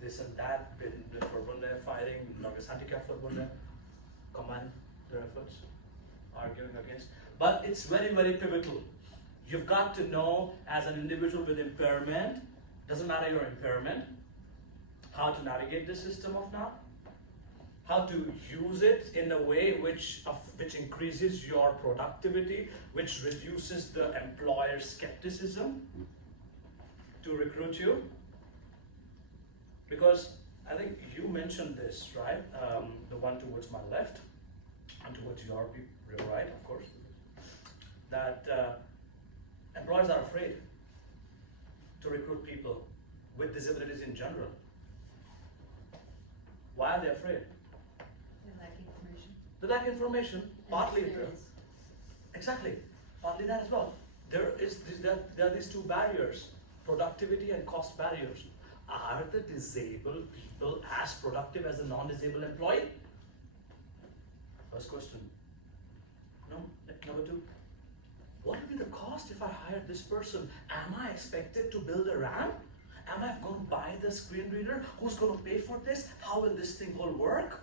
this and that, the Forbundet fighting, Norges Handicapforbundet, command their efforts, arguing against. But it's very, very pivotal. You've got to know, as an individual with impairment, doesn't matter your impairment, how to navigate the system of now, how to use it in a way which increases your productivity, which reduces the employer's skepticism to recruit you. Because I think you mentioned this, right? The one towards my left and towards your right, of course, that employers are afraid to recruit people with disabilities in general. Why are they afraid? They lack information. They lack information, partly. Experience. Exactly, partly that as well. There are these two barriers, productivity and cost barriers. Are the disabled people as productive as a non-disabled employee? First question. No. Number 2. What will be the cost if I hire this person? Am I expected to build a ramp? Am I going to buy the screen reader? Who's going to pay for this? How will this thing all work?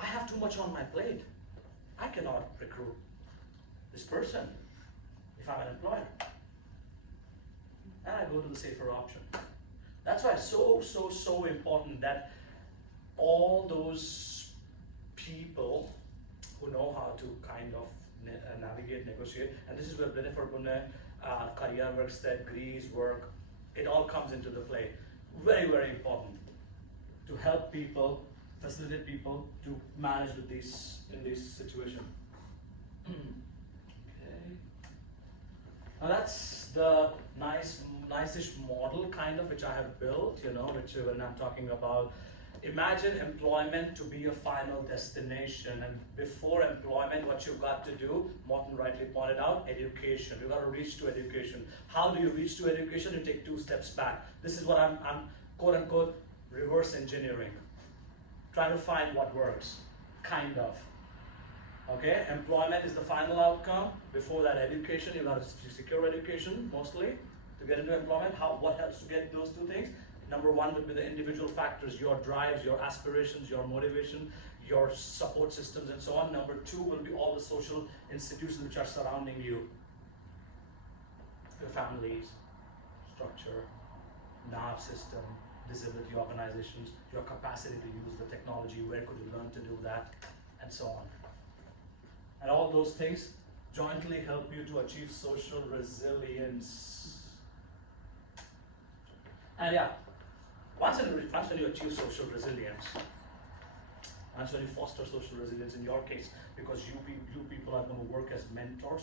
I have too much on my plate. I cannot recruit this person if I'm an employer. And I go to the safer option. That's why it's so important that all those people who know how to kind of navigate, negotiate. And this is where Brenneforbundet, Karriärverksted, Greece work, it all comes into the play. Very, very important to help people, facilitate people to manage with these in this situation. Okay. Now that's the nice-ish model kind of which I have built, you know, which when I'm talking about, imagine employment to be a final destination, and before employment, what you've got to do, Morten rightly pointed out, education. You've got to reach to education. How do you reach to education? You take 2 steps back. This is what I'm quote unquote reverse engineering. Trying to find what works, kind of. Okay, employment is the final outcome. Before that, education. You've got to secure education mostly to get into employment. What helps to get those 2 things? Number 1 would be the individual factors, your drives, your aspirations, your motivation, your support systems, and so on. Number 2 will be all the social institutions which are surrounding you. Your families, structure, NAV system, disability organizations, your capacity to use the technology, where could you learn to do that, and so on. And all those things jointly help you to achieve social resilience. And yeah, once when you achieve social resilience, once when you foster social resilience in your case, because you people are going to work as mentors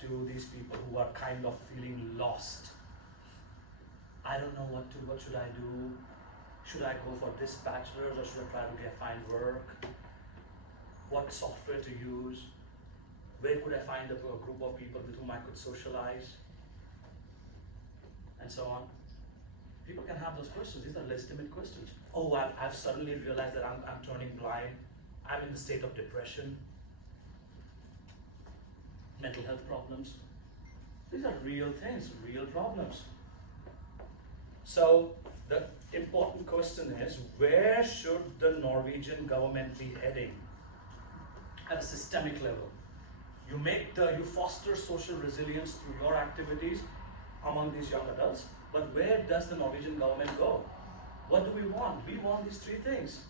to these people who are kind of feeling lost. I don't know what should I do? Should I go for this bachelor's or should I try to find work? What software to use? Where could I find a group of people with whom I could socialize? And so on. People can have those questions. These are legitimate questions. Oh, I've suddenly realized that I'm turning blind. I'm in the state of depression. Mental health problems. These are real things, real problems. So the important question is, where should the Norwegian government be heading at a systemic level? You foster social resilience through your activities among these young adults, but where does the Norwegian government go? What do we want? We want these 3 things.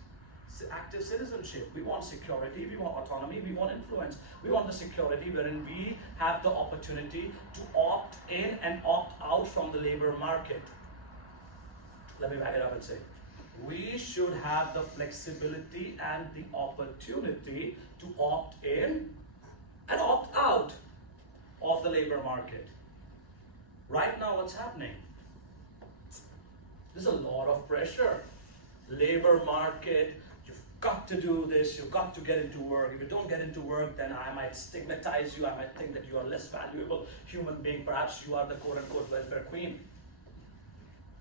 Active citizenship, we want security, we want autonomy, we want influence. We want the security wherein we have the opportunity to opt in and opt out from the labor market. Let me back it up and say, we should have the flexibility and the opportunity to opt in and opt out of the labor market. Right now, what's happening? There's a lot of pressure. Labor market, you've got to do this, you've got to get into work. If you don't get into work, then I might stigmatize you, I might think that you are less valuable human being. Perhaps you are the quote-unquote welfare queen.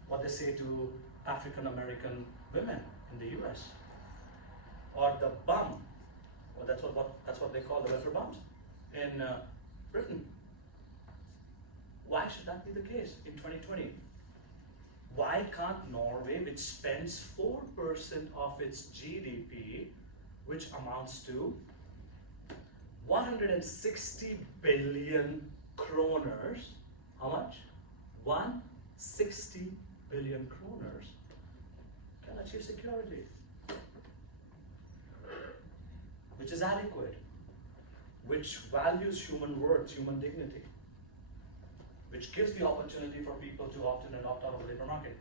What they say to African American women in the US. Or the bum. Well, that's what they call the welfare bums in Britain. Why should that be the case in 2020? Why can't Norway, which spends 4% of its GDP, which amounts to 160 billion kroners, how much? 160 billion kroners, can achieve security, which is adequate, which values human worth, human dignity, which gives the opportunity for people to opt in and opt out of the labor market.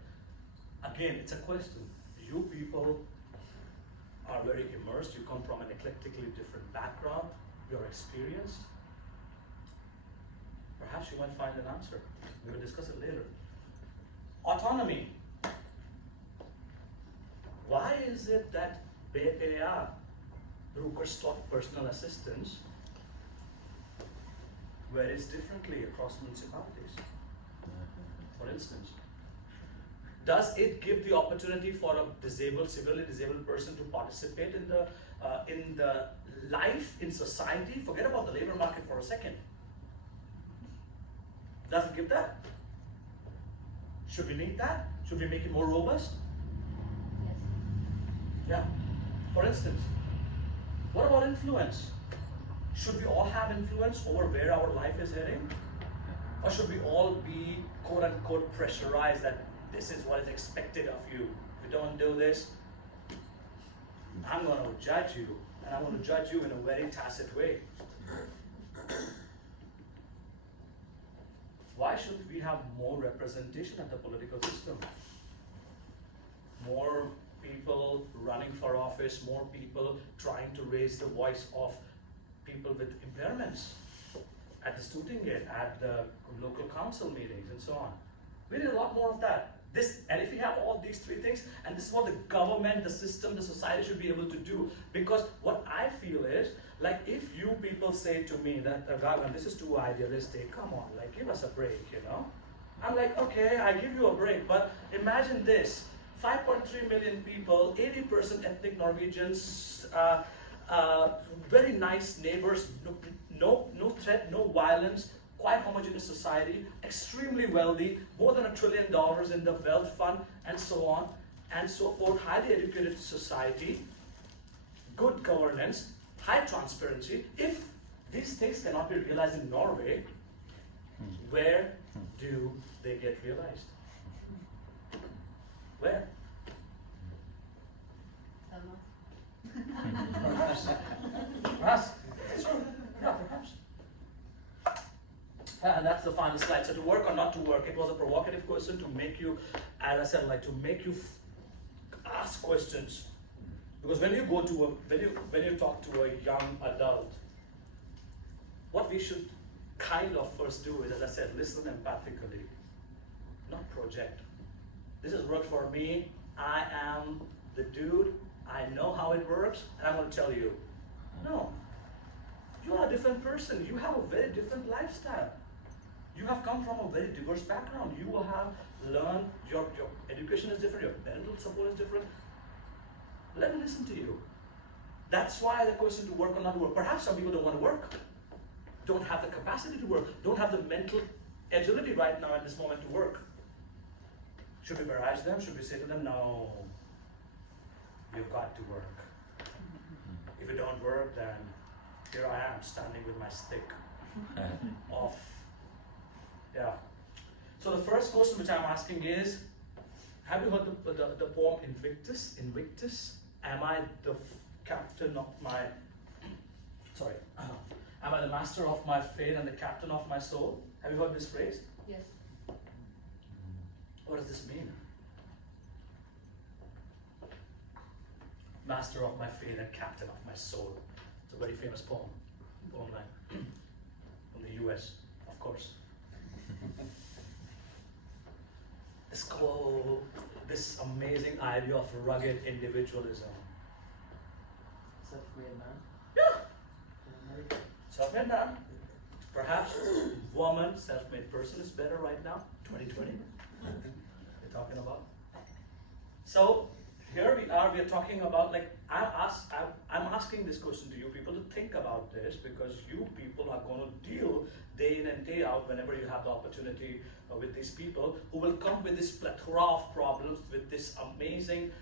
Again, it's a question. You people are very immersed, you come from an eclectically different background, you're experienced. Perhaps you might find an answer. We will discuss it later. Autonomy. Why is it that BPA, brukerstock personal assistance, varies differently across municipalities? For instance, does it give the opportunity for a severely disabled person to participate in the life in society? Forget about the labor market for a second. Does it give that? Should we need that? Should we make it more robust? Yes. Yeah. For instance, what about influence? Should we all have influence over where our life is heading? Or should we all be quote unquote pressurized that this is what is expected of you? If you don't do this, I'm going to judge you, and I'm going to judge you in a very tacit way. why should we have more representation at the political system? More people running for office, more people trying to raise the voice of people with impairments at the student gate, at the local council meetings, and so on. We need a lot more of that. And if we have all these three things, and this is what the government, the system, the society should be able to do. Because what I feel is, like, if you people say to me that, Gagan, this is too idealistic, come on, like, give us a break, you know? I'm like, okay, I give you a break, but imagine this, 5.3 million people, 80% ethnic Norwegians, very nice neighbors, no threat, no violence, quite homogeneous society, extremely wealthy, more than $1 trillion in the wealth fund, and so on and so forth, highly educated society, good governance, high transparency. If these things cannot be realized in Norway, where do they get realized? Where? Perhaps. Perhaps. Yeah, perhaps. And that's the final slide. So to work or not to work, it was a provocative question to make you, as I said, like to make you ask questions. Because when you go to when you talk to a young adult, what we should kind of first do is, as I said, listen empathically, not project. This has worked for me. I am the dude. I know how it works, and I'm going to tell you. No, you are a different person. You have a very different lifestyle. You have come from a very diverse background. You will have learned, your education is different, your parental support is different. Let me listen to you. That's why the question to work or not to work. Perhaps some people don't want to work, don't have the capacity to work, don't have the mental agility right now at this moment to work. Should we barrage them? Should we say to them, no, you've got to work. If you don't work, then here I am standing with my stick off. Yeah. So the first question which I'm asking is, have you heard the poem Invictus? Invictus? Am I the captain of my, am I the master of my fate and the captain of my soul? Have you heard this phrase? Yes. What does this mean? Master of my fate and captain of my soul. It's a very famous poem line from the US, of course. This amazing idea of rugged individualism. Self-made man. Yeah. Self-made man. Perhaps woman, self-made person is better right now. 2020. We're talking about. So here we are talking about, like, I'm asking this question to you people to think about this, because you people are going to deal day in and day out whenever you have the opportunity with these people who will come with this plethora of problems, with this amazing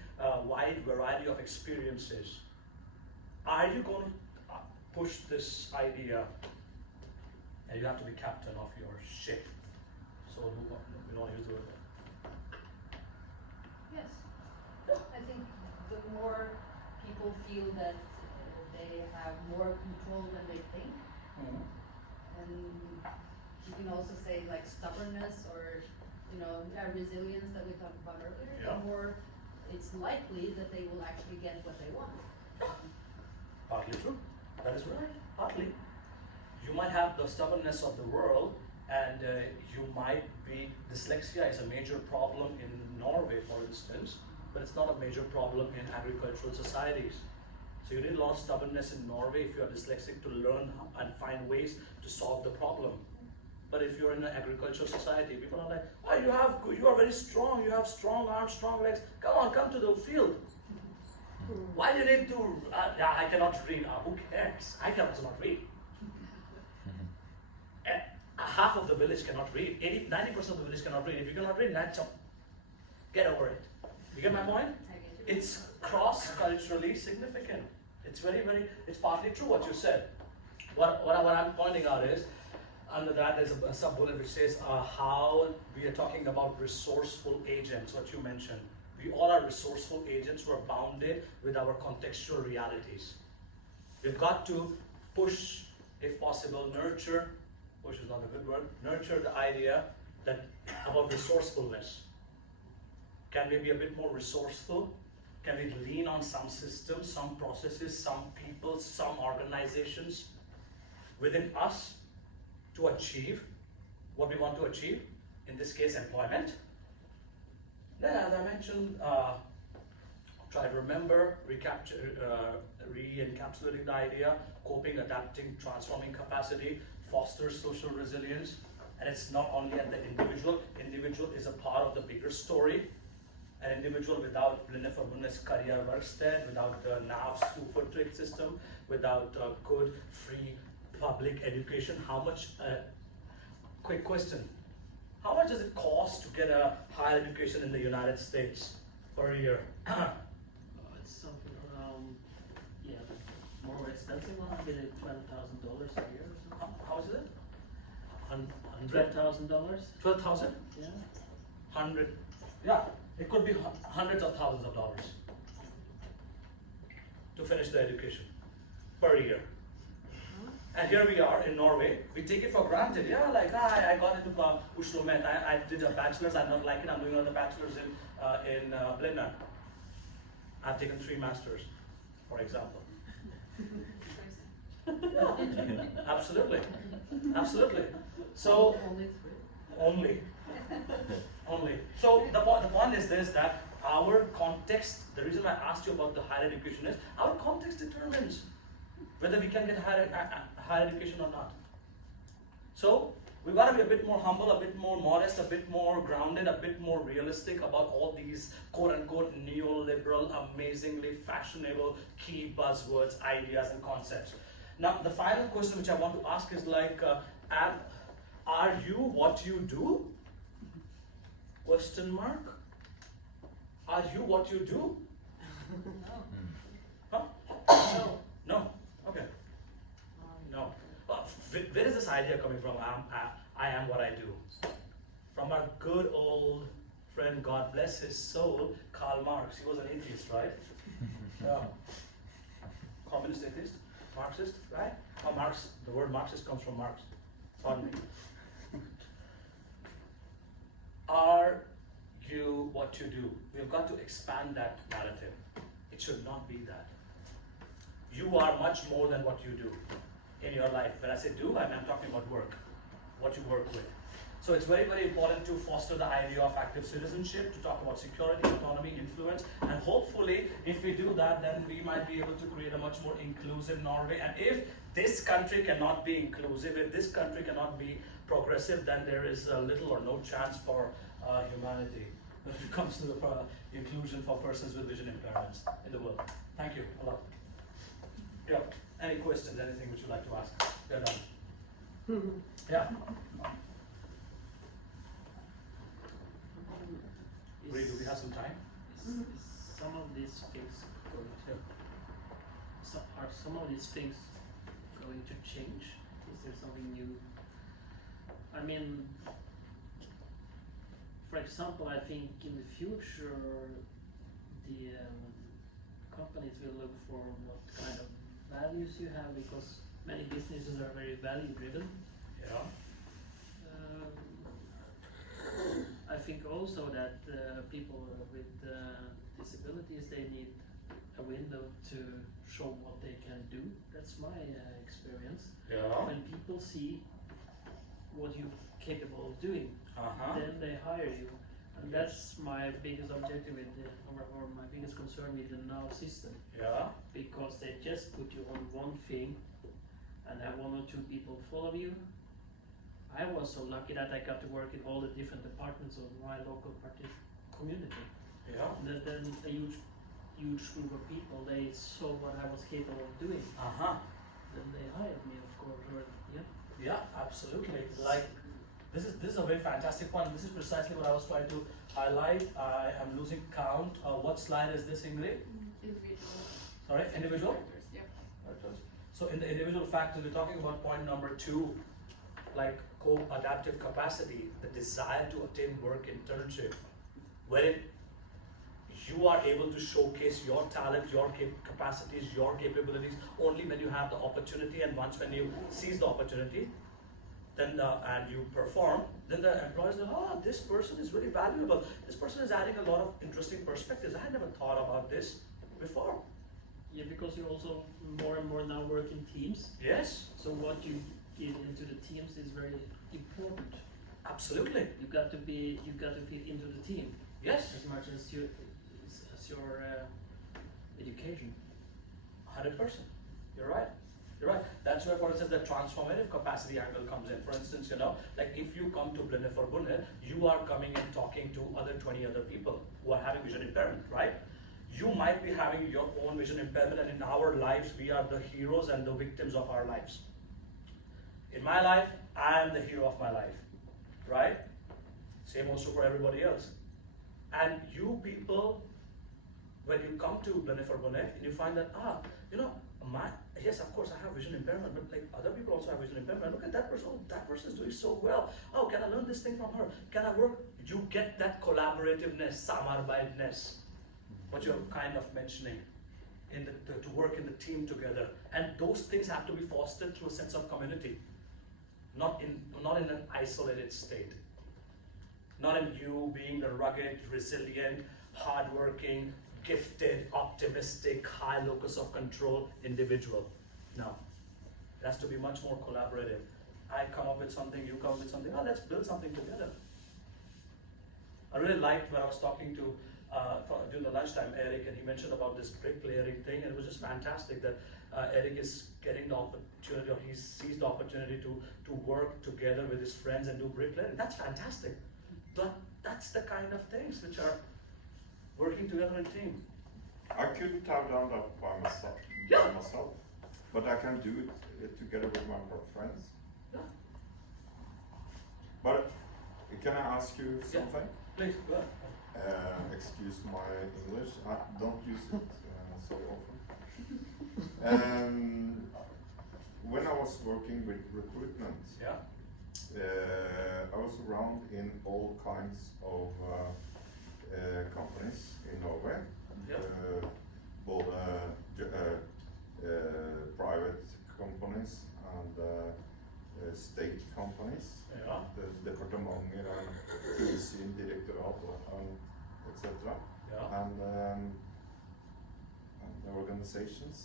wide variety of experiences. Are you going to push this idea? And you have to be captain of your ship. So we don't use the word. Yes. I think the more people feel that they have more control than they think, and you can also say like stubbornness or resilience that we talked about earlier, Yeah. the more it's likely that they will actually get what they want. Partly true. That is right. Partly. You might have the stubbornness of the world, and you might be, dyslexia is a major problem in Norway, for instance, but it's not a major problem in agricultural societies. So you need a lot of stubbornness in Norway if you are dyslexic to learn and find ways to solve the problem. But if you're in an agricultural society, people are like, oh, you are very strong, you have strong arms, strong legs, come to the field. Why do you need to, I cannot read, who cares? I can also not read. Half of the village cannot read, 90% of the village cannot read. If you cannot read, get over it. You get my point? It's cross-culturally significant. It's it's partly true what you said. What I'm pointing out is, under that there's a sub-bullet which says how we are talking about resourceful agents, what you mentioned. We all are resourceful agents who are bounded with our contextual realities. We've got to push, if possible, nurture push is not a good word, nurture the idea that about resourcefulness. Can we be a bit more resourceful? Can we lean on some systems, some processes, some people, some organizations within us to achieve what we want to achieve? In this case, employment. Then, as I mentioned, try to remember, re-encapsulating the idea, coping, adapting, transforming capacity, foster social resilience. And it's not only at the individual. Individual is a part of the bigger story. An individual without Blindeforbundets karriärverksted, without the NAV's two-foot system, without good, free public education, how much, quick question, how much does it cost to get a higher education in the United States per year? It's something around, yeah, more expensive one, maybe $12,000 a year or something. How is it? $12,000? 12,000? Yeah. 100, yeah, it could be hundreds of thousands of dollars to finish the education per year. And here we are in Norway, we take it for granted. Yeah, like I got into Oslo Met, I did a bachelor's, I don't like it, I'm doing another bachelor's in Blindern. I've taken 3 masters, for example. Absolutely, absolutely. So, only. So the point is this, that our context, the reason why I asked you about the higher education is, our context determines whether we can get higher education or not. So we've got to be a bit more humble, a bit more modest, a bit more grounded, a bit more realistic about all these quote-unquote neoliberal, amazingly fashionable key buzzwords, ideas and concepts. Now the final question which I want to ask is like, are you what you do? Question mark? Are you what you do? No. Huh? No. No. Okay. No. Where is this idea coming from? I am what I do. From our good old friend, God bless his soul, Karl Marx. He was an atheist, right? Yeah. Communist atheist, Marxist, right? Oh, Marx. The word Marxist comes from Marx. Pardon me. Are you what you do? We've got to expand that narrative. It should not be that. You are much more than what you do in your life. When I say do, I'm talking about work, what you work with. So it's very, very important to foster the idea of active citizenship, to talk about security, autonomy, influence, and hopefully, if we do that, then we might be able to create a much more inclusive Norway. And if this country cannot be inclusive, if this country cannot be progressive, then there is little or no chance for humanity when it comes to the inclusion for persons with vision impairments in the world. Thank you a lot. Yeah. Any questions? Anything which you'd like to ask? They're done. Yeah. Wait, do we have some time? Is some of these things going to? Are some of these things going to change? Is there something new? I mean, for example, I think in the future, the companies will look for what kind of values you have, because many businesses are very value driven. Yeah. I think also that people with disabilities, they need a window to show what they can do. That's my experience. Yeah. When people see what you're capable of doing, then they hire you. And that's my biggest objective with or my biggest concern with the NOW system. Yeah. Because they just put you on one thing and have 1 or 2 people follow you. I was so lucky that I got to work in all the different departments of my local community. Yeah. And then a huge group of people, they saw what I was capable of doing. Then they hired me, of course. Yeah, absolutely. Like, this is a very fantastic one. This is precisely what I was trying to highlight. I am losing count. What slide is this, Ingrid? Individual. Sorry, individual? Factors, yep. So in the individual factors, we're talking about point number 2, like co-adaptive capacity, the desire to attain work internship, wherein you are able to showcase your talent, your capacities, your capabilities only when you have the opportunity, and once when you seize the opportunity, then and you perform, then the employers know, oh, this person is really valuable. This person is adding a lot of interesting perspectives. I had never thought about this before. Yeah, because you also more and more now work in teams. Yes, So what you give into the teams is very important. absolutely. You got to fit into the team Yes, as much as your education. 100%. You're right. You're right. That's where, for instance, the transformative capacity angle comes in. For instance, like if you come to Blindeforbundet, you are coming and talking to 20 other people who are having vision impairment, right? You might be having your own vision impairment, and in our lives, we are the heroes and the victims of our lives. In my life, I am the hero of my life, right? Same also for everybody else. And you people, when you come to Blindeforbundet, you find that, yes, of course, I have vision impairment, but like other people also have vision impairment. Look at that person, oh, that person is doing so well. Oh, can I learn this thing from her? Can I work? You get that collaborativeness, samarbeidness, what you're kind of mentioning, to work in the team together. And those things have to be fostered through a sense of community, not in an isolated state. Not in you being the rugged, resilient, hardworking, gifted, optimistic, high locus of control individual. No. It has to be much more collaborative. I come up with something, you come up with something, let's build something together. I really liked when I was talking to, during the lunchtime, Eric, and he mentioned about this bricklayering thing, and it was just fantastic that Eric is getting the opportunity, or he sees the opportunity to work together with his friends and do bricklaying. That's fantastic. But that's the kind of things which are working together in a team. I couldn't have done that by myself, but I can do it together with my friends. Yeah. But can I ask you something? Please, go ahead. Excuse my English, I don't use it so often. When I was working with recruitment, I was around in all kinds of companies in Norway, both private companies and state companies, the departementer and tilsyn, direktorat, and etc. And the organizations.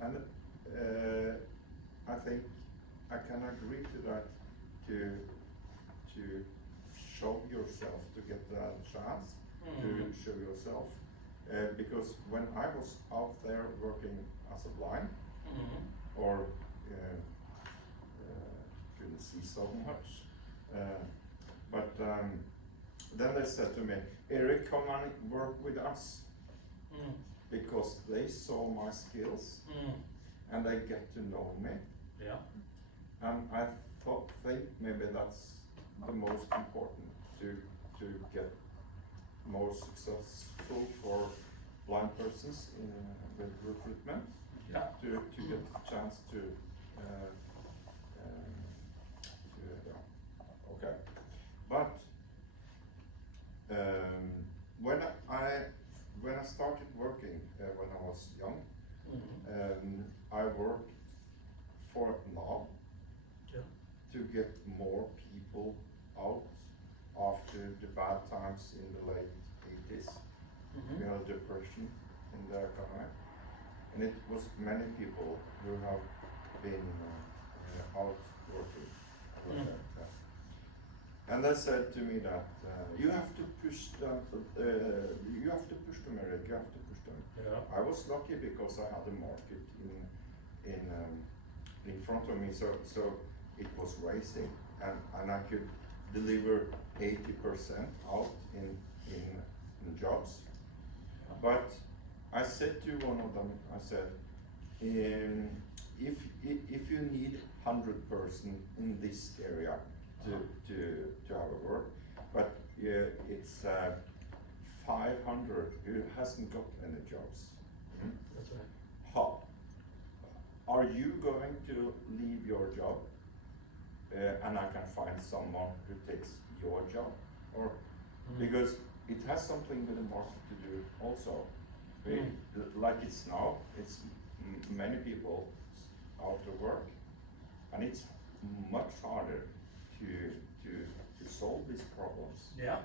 And I think I can agree to that, to show yourself, to get that chance to show yourself. Because when I was out there working as a blind, or couldn't see so much, but then they said to me, Eric, come and work with us, because they saw my skills and they get to know me. And I think maybe that's the most important, to get more successful for blind persons in with recruitment, to get the chance to okay. But when I started working when I was young, I worked for now to get more people out after the bad times in the late 80s. We had a depression in the economy, and it was many people who have been out working. And they said to me that you have to push them, you have to push them, Eric, you have to push them. I was lucky because I had a market in front of me, so it was racing, and I could deliver 80% out in jobs. But I said to one of them, I said, if you need 100 person in this area to have a work, but it's 500 who hasn't got any jobs. That's right. How are you going to leave your job and I can find someone who takes your job? Or because it has something with the market to do also. Like it's now, it's many people out of work, and it's much harder to solve these problems. Yeah.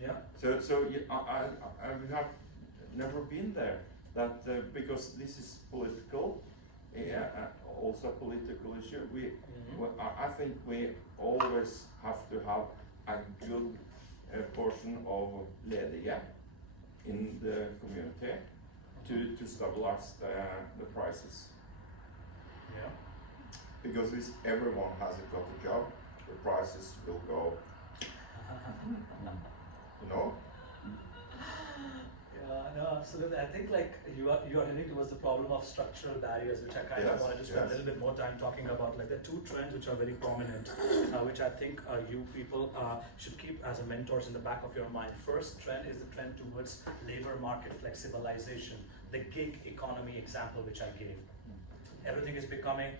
Yeah. So I have never been there. That because this is political, also a political issue. I think we always have to have a good portion of ledige in the community to stabilize the prices. Yeah. Because if everyone hasn't got a job, the prices will go. You know? Yeah, no, absolutely. I think like you are hinting towards the problem of structural barriers, which I kind of wanted to spend a little bit more time talking about. Like there are two trends which are very prominent, which I think you people should keep as a mentors in the back of your mind. First trend is the trend towards labor market flexibilization, the gig economy example which I gave. Everything is becoming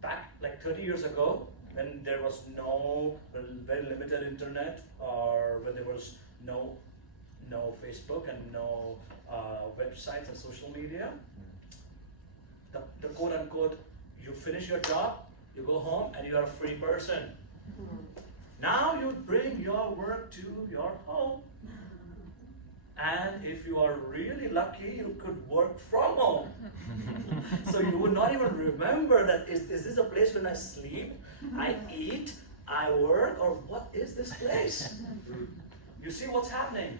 back like 30 years ago when there was no very limited internet, or when there was no Facebook and no websites and social media. The quote unquote, you finish your job, you go home and you are a free person. Now you bring your work to your home. And if you are really lucky, you could work from home. So you would not even remember that, is this a place when I sleep, I eat, I work, or what is this place? You see what's happening?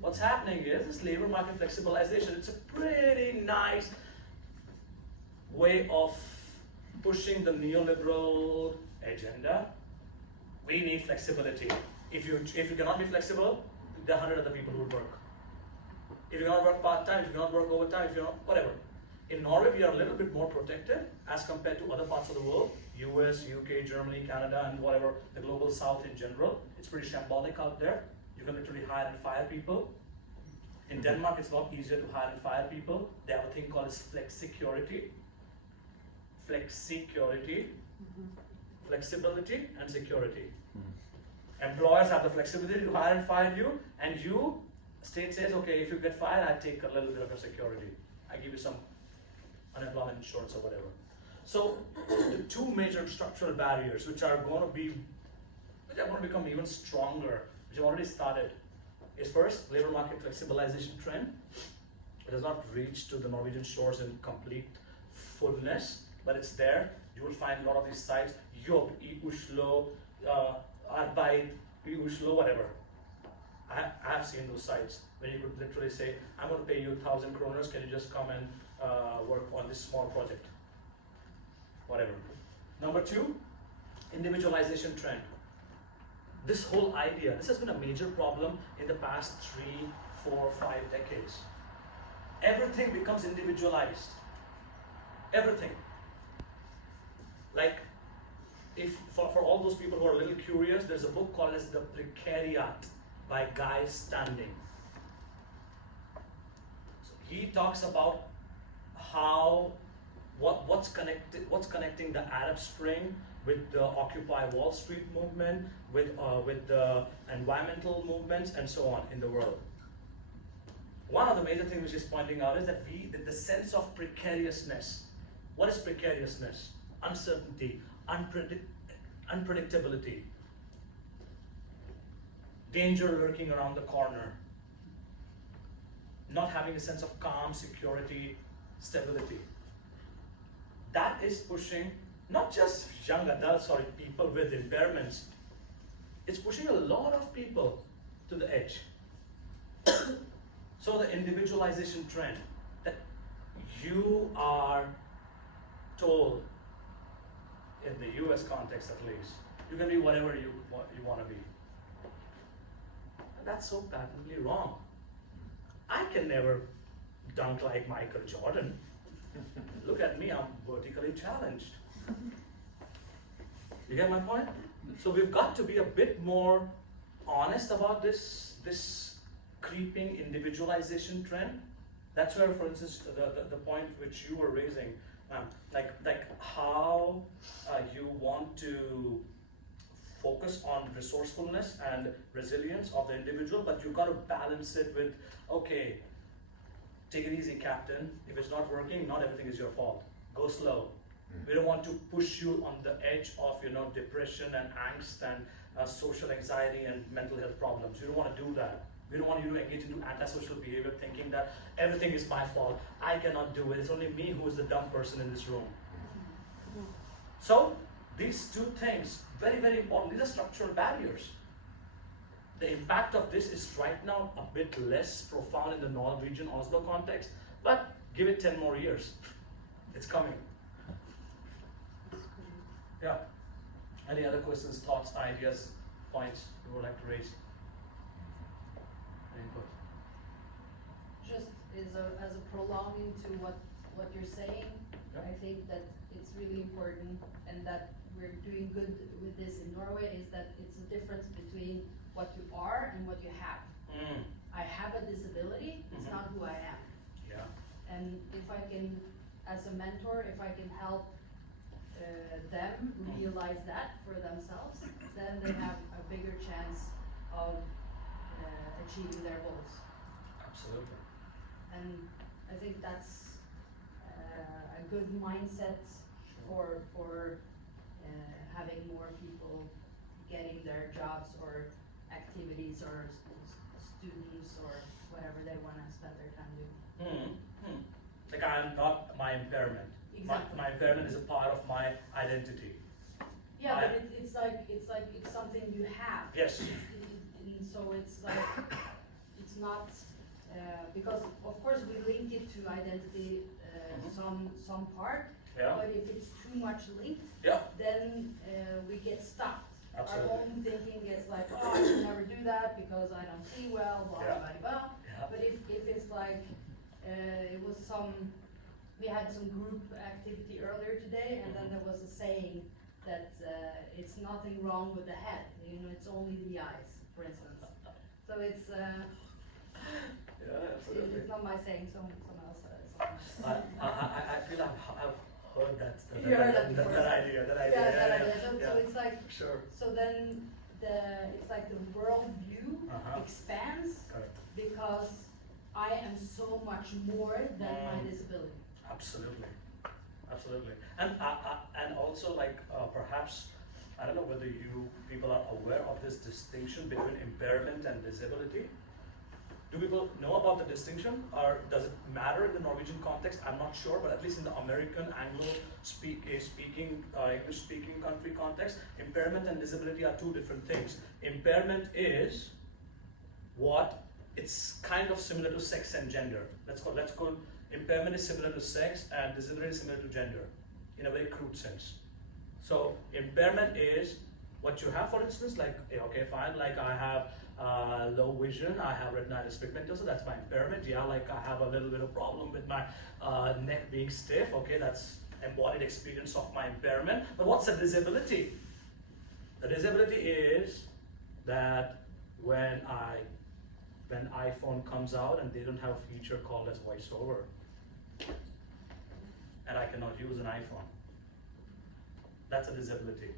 What's happening is this labor market flexibilization. It's a pretty nice way of pushing the neoliberal agenda. We need flexibility. If you cannot be flexible, there are 100 other people who will work. If you cannot work part-time, if you cannot work overtime, if you not, whatever. In Norway, we are a little bit more protected as compared to other parts of the world. US, UK, Germany, Canada, and whatever, the global south in general. It's pretty shambolic out there. You can literally hire and fire people. In Denmark, it's a lot easier to hire and fire people. They have a thing called as flexicurity. Flexicurity, flexibility and security. Employers have the flexibility to hire and fire you, and you, state says, okay, if you get fired, I take a little bit of a security. I give you some unemployment insurance or whatever. So the two major structural barriers which are going to become even stronger, which have already started, is first, labor market flexibilization trend. It has not reached to the Norwegian shores in complete fullness, but it's there. You will find a lot of these sites, Jobb i Oslo, Arbeid i Oslo, whatever. I have seen those sites where you could literally say, I'm going to pay you 1,000 kroners, can you just come and work on this small project? Whatever. Number two, individualization trend. This whole idea, this has been a major problem in the past 3, 4, 5 decades. Everything becomes individualized. Everything. Like, if for all those people who are a little curious, there's a book called as The Precariat by Guy Standing. So he talks about how what's connecting the Arab Spring with the Occupy Wall Street movement, with the environmental movements, and so on in the world. One of the major things which he's pointing out is that the sense of precariousness. What is precariousness? Uncertainty, unpredictability, danger lurking around the corner, not having a sense of calm, security, stability. That is pushing not just young adults or people with impairments, it's pushing a lot of people to the edge. So the individualization trend, that you are told, in the US context at least, you can be whatever you want to be. And that's so patently wrong. I can never dunk like Michael Jordan. Look at me, I'm vertically challenged. You get my point? So we've got to be a bit more honest about this creeping individualization trend. That's where, for instance, the point which you were raising, like how you want to focus on resourcefulness and resilience of the individual, but you've got to balance it with, okay, take it easy, Captain. If it's not working, not everything is your fault. Go slow. We don't want to push you on the edge of, you know, depression and angst and social anxiety and mental health problems. We don't want to do that. We don't want you to engage into antisocial behavior thinking that everything is my fault. I cannot do it. It's only me who is the dumb person in this room. So these two things, very, very important. These are structural barriers. The impact of this is right now a bit less profound in the Norwegian Oslo context, but give it 10 more years. It's coming. Yeah. Any other questions, thoughts, ideas, points you would like to raise? Any questions? Just as a prolonging to what you're saying, Yeah. I think that it's really important, and that we're doing good with this in Norway, is that it's a difference between what you are and what you have. I have a disability, it's not who I am. Yeah. And if I can, as a mentor, if I can help them realize that for themselves, then they have a bigger chance of achieving their goals. Absolutely. And I think that's a good mindset for having more people getting their jobs or activities or students or whatever they want to spend their time doing. Like I am not my impairment. Exactly. My impairment is a part of my identity. Yeah, but it's like it's something you have. Yes. And so it's like it's not because of course we link it to identity some part. Yeah. But if it's too much linked, Yeah. then we get stuck. Absolutely. Our own thinking is like, oh, I can never do that because I don't see well, blah, Yeah. blah, blah. Yeah. But if it's like, it was we had some group activity earlier today, and then there was a saying that it's nothing wrong with the head, you know, it's only the eyes, for instance. So it's, Yeah, absolutely. it's not my saying, someone else said it. I feel I've heard that. You heard that before, That so- idea. Yeah, that idea. So Yeah. it's like, Sure. so then it's like the world view expands Correct. because I am so much more than my disability. Absolutely. Absolutely. And also like perhaps I don't know whether you people are aware of this distinction between impairment and disability. Do people know about the distinction, or does it matter in the Norwegian context? I'm not sure, but at least in the American English-speaking country context, impairment and disability are two different things. Impairment is what it's kind of similar to sex and gender. Let's call impairment is similar to sex and disability is similar to gender, in a very crude sense. So impairment is what you have, for instance, like okay, fine, like I have low vision, I have retinitis pigmentosa, that's my impairment. Yeah, like I have a little bit of problem with my neck being stiff, okay, that's embodied experience of my impairment. But what's a disability? The disability is that when iPhone comes out and they don't have a feature called as voiceover, and I cannot use an iPhone, that's a disability.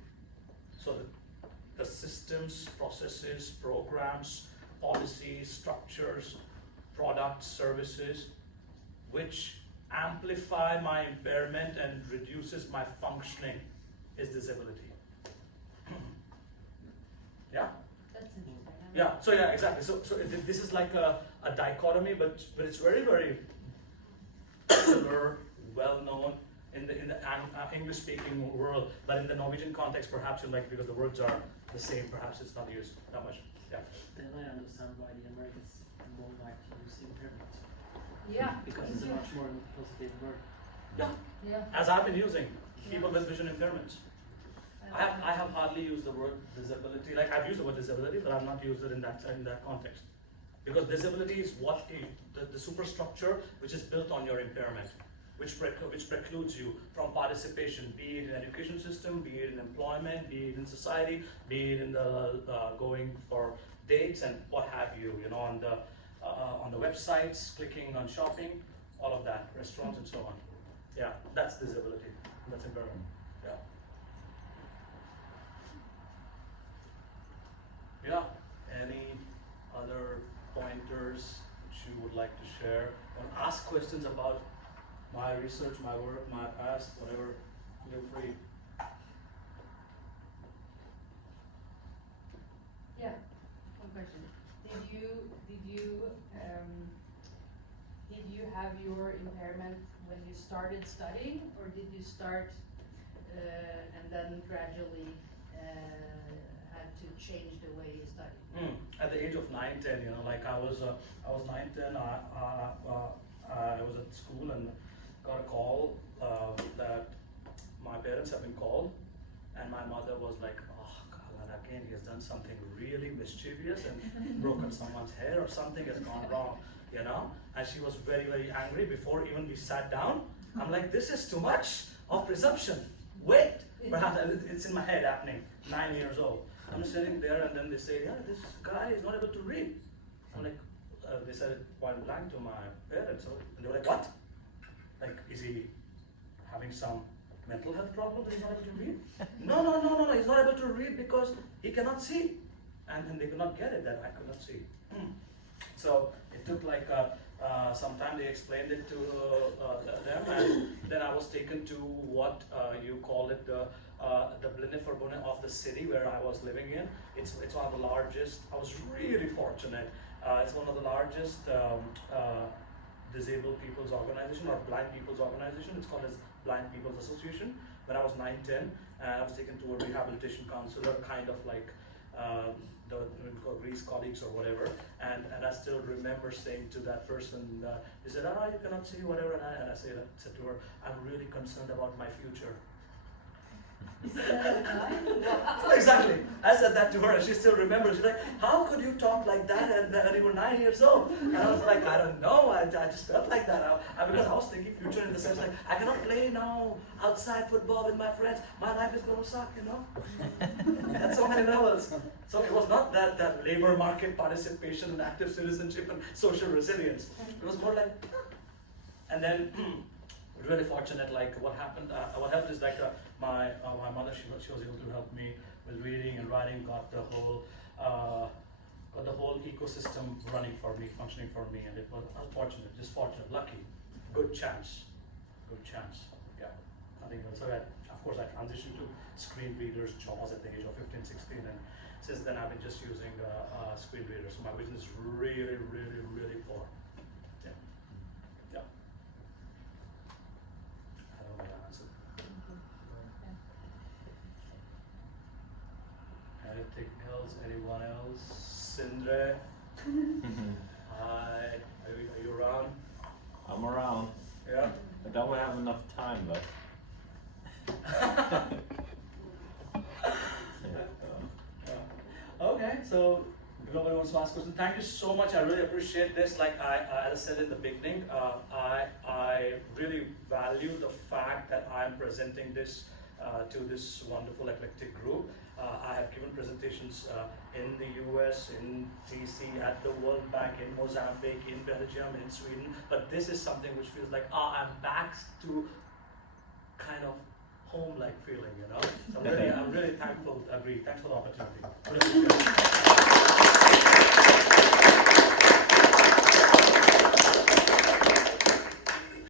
So the systems, processes, programs, policies, structures, products, services, which amplify my impairment and reduces my functioning is disability. Yeah? That's interesting. Yeah, so yeah, exactly. So this is like a dichotomy, but it's very, very well known in the English-speaking world, but in the Norwegian context, perhaps because the words are the same, perhaps it's not used that much. Yeah. Then I understand why the Americans don't like to use impairment. Yeah. Because it's a much more positive word. Yeah. Yeah. As I've been using people with vision impairments. I have hardly used the word disability. Like I've used the word disability, but I've not used it in that context. Because disability is what the superstructure which is built on your impairment, which precludes you from participation, be it in education system, be it in employment, be it in society, be it in the going for dates and what have you. You know, on the websites, clicking on shopping, all of that, restaurants and so on. Yeah, that's disability. That's impairment. Yeah. Yeah. Any other pointers which you would like to share or ask questions about my research, my work, my past, whatever You're free. Yeah, one question. Did you have your impairment when you started studying, or did you start and then gradually had to change the way you studied? At the age of 9, 10, you know, like I was 9, 10, I was at school and got a call that my parents have been called, and my mother was like, oh God, and again he has done something really mischievous and broken someone's hair or something has gone wrong, you know, and she was very, very angry. Before even we sat down, I'm like, this is too much of presumption, wait, perhaps it's in my head happening, 9 years old. I'm sitting there and then they say, yeah, this guy is not able to read. I'm like, they said it point blank to my parents, and they were like, what? Like, is he having some mental health problem that he's not able to read? No, he's not able to read because he cannot see. And then they could not get it that I could not see. So it took like some time. They explained it to them, and then I was taken to what you call it the Blindeforbundet of the city where I was living in. It's one of the largest. I was really fortunate. It's one of the largest disabled people's organization or blind people's organization. It's called as Blind People's Association. When I was 9, 10, I was taken to a rehabilitation counselor, kind of like the Greece colleagues or whatever, and I still remember saying to that person, he said, you cannot see whatever, and I said to her, I'm really concerned about my future. Exactly. I said that to her and she still remembers. She's like, how could you talk like that and you were 9 years old? And I was like, I don't know, I just felt like that. Because I was thinking future in the sense like, I cannot play now outside football with my friends. My life is going to suck, you know? At so many levels. So it was not that labor market participation and active citizenship and social resilience. It was more like, and then really fortunate, like what happened is like my mother, she was able to help me with reading and writing, got the whole ecosystem running for me, functioning for me, and it was unfortunate, just fortunate, lucky, good chance. Yeah, I think so. Of course, I transitioned to screen readers, JAWS at the age of 15, 16, and since then I've been just using screen readers. So my vision is really, really, really poor. Yeah. I don't know what I answered. Anything else? Anyone else? Sindre? Hi. Are you around? I'm around. Yeah. I don't have enough time though. Okay, so if nobody wants to ask questions, thank you so much. I really appreciate this. Like as I said in the beginning, I really value the fact that I'm presenting this to this wonderful eclectic group. I have given presentations in the US, in DC, at the World Bank, in Mozambique, in Belgium, in Sweden. But this is something which feels like, I'm back to kind of home-like feeling, you know. So I'm really thankful. Agree. Thanks for the opportunity. Really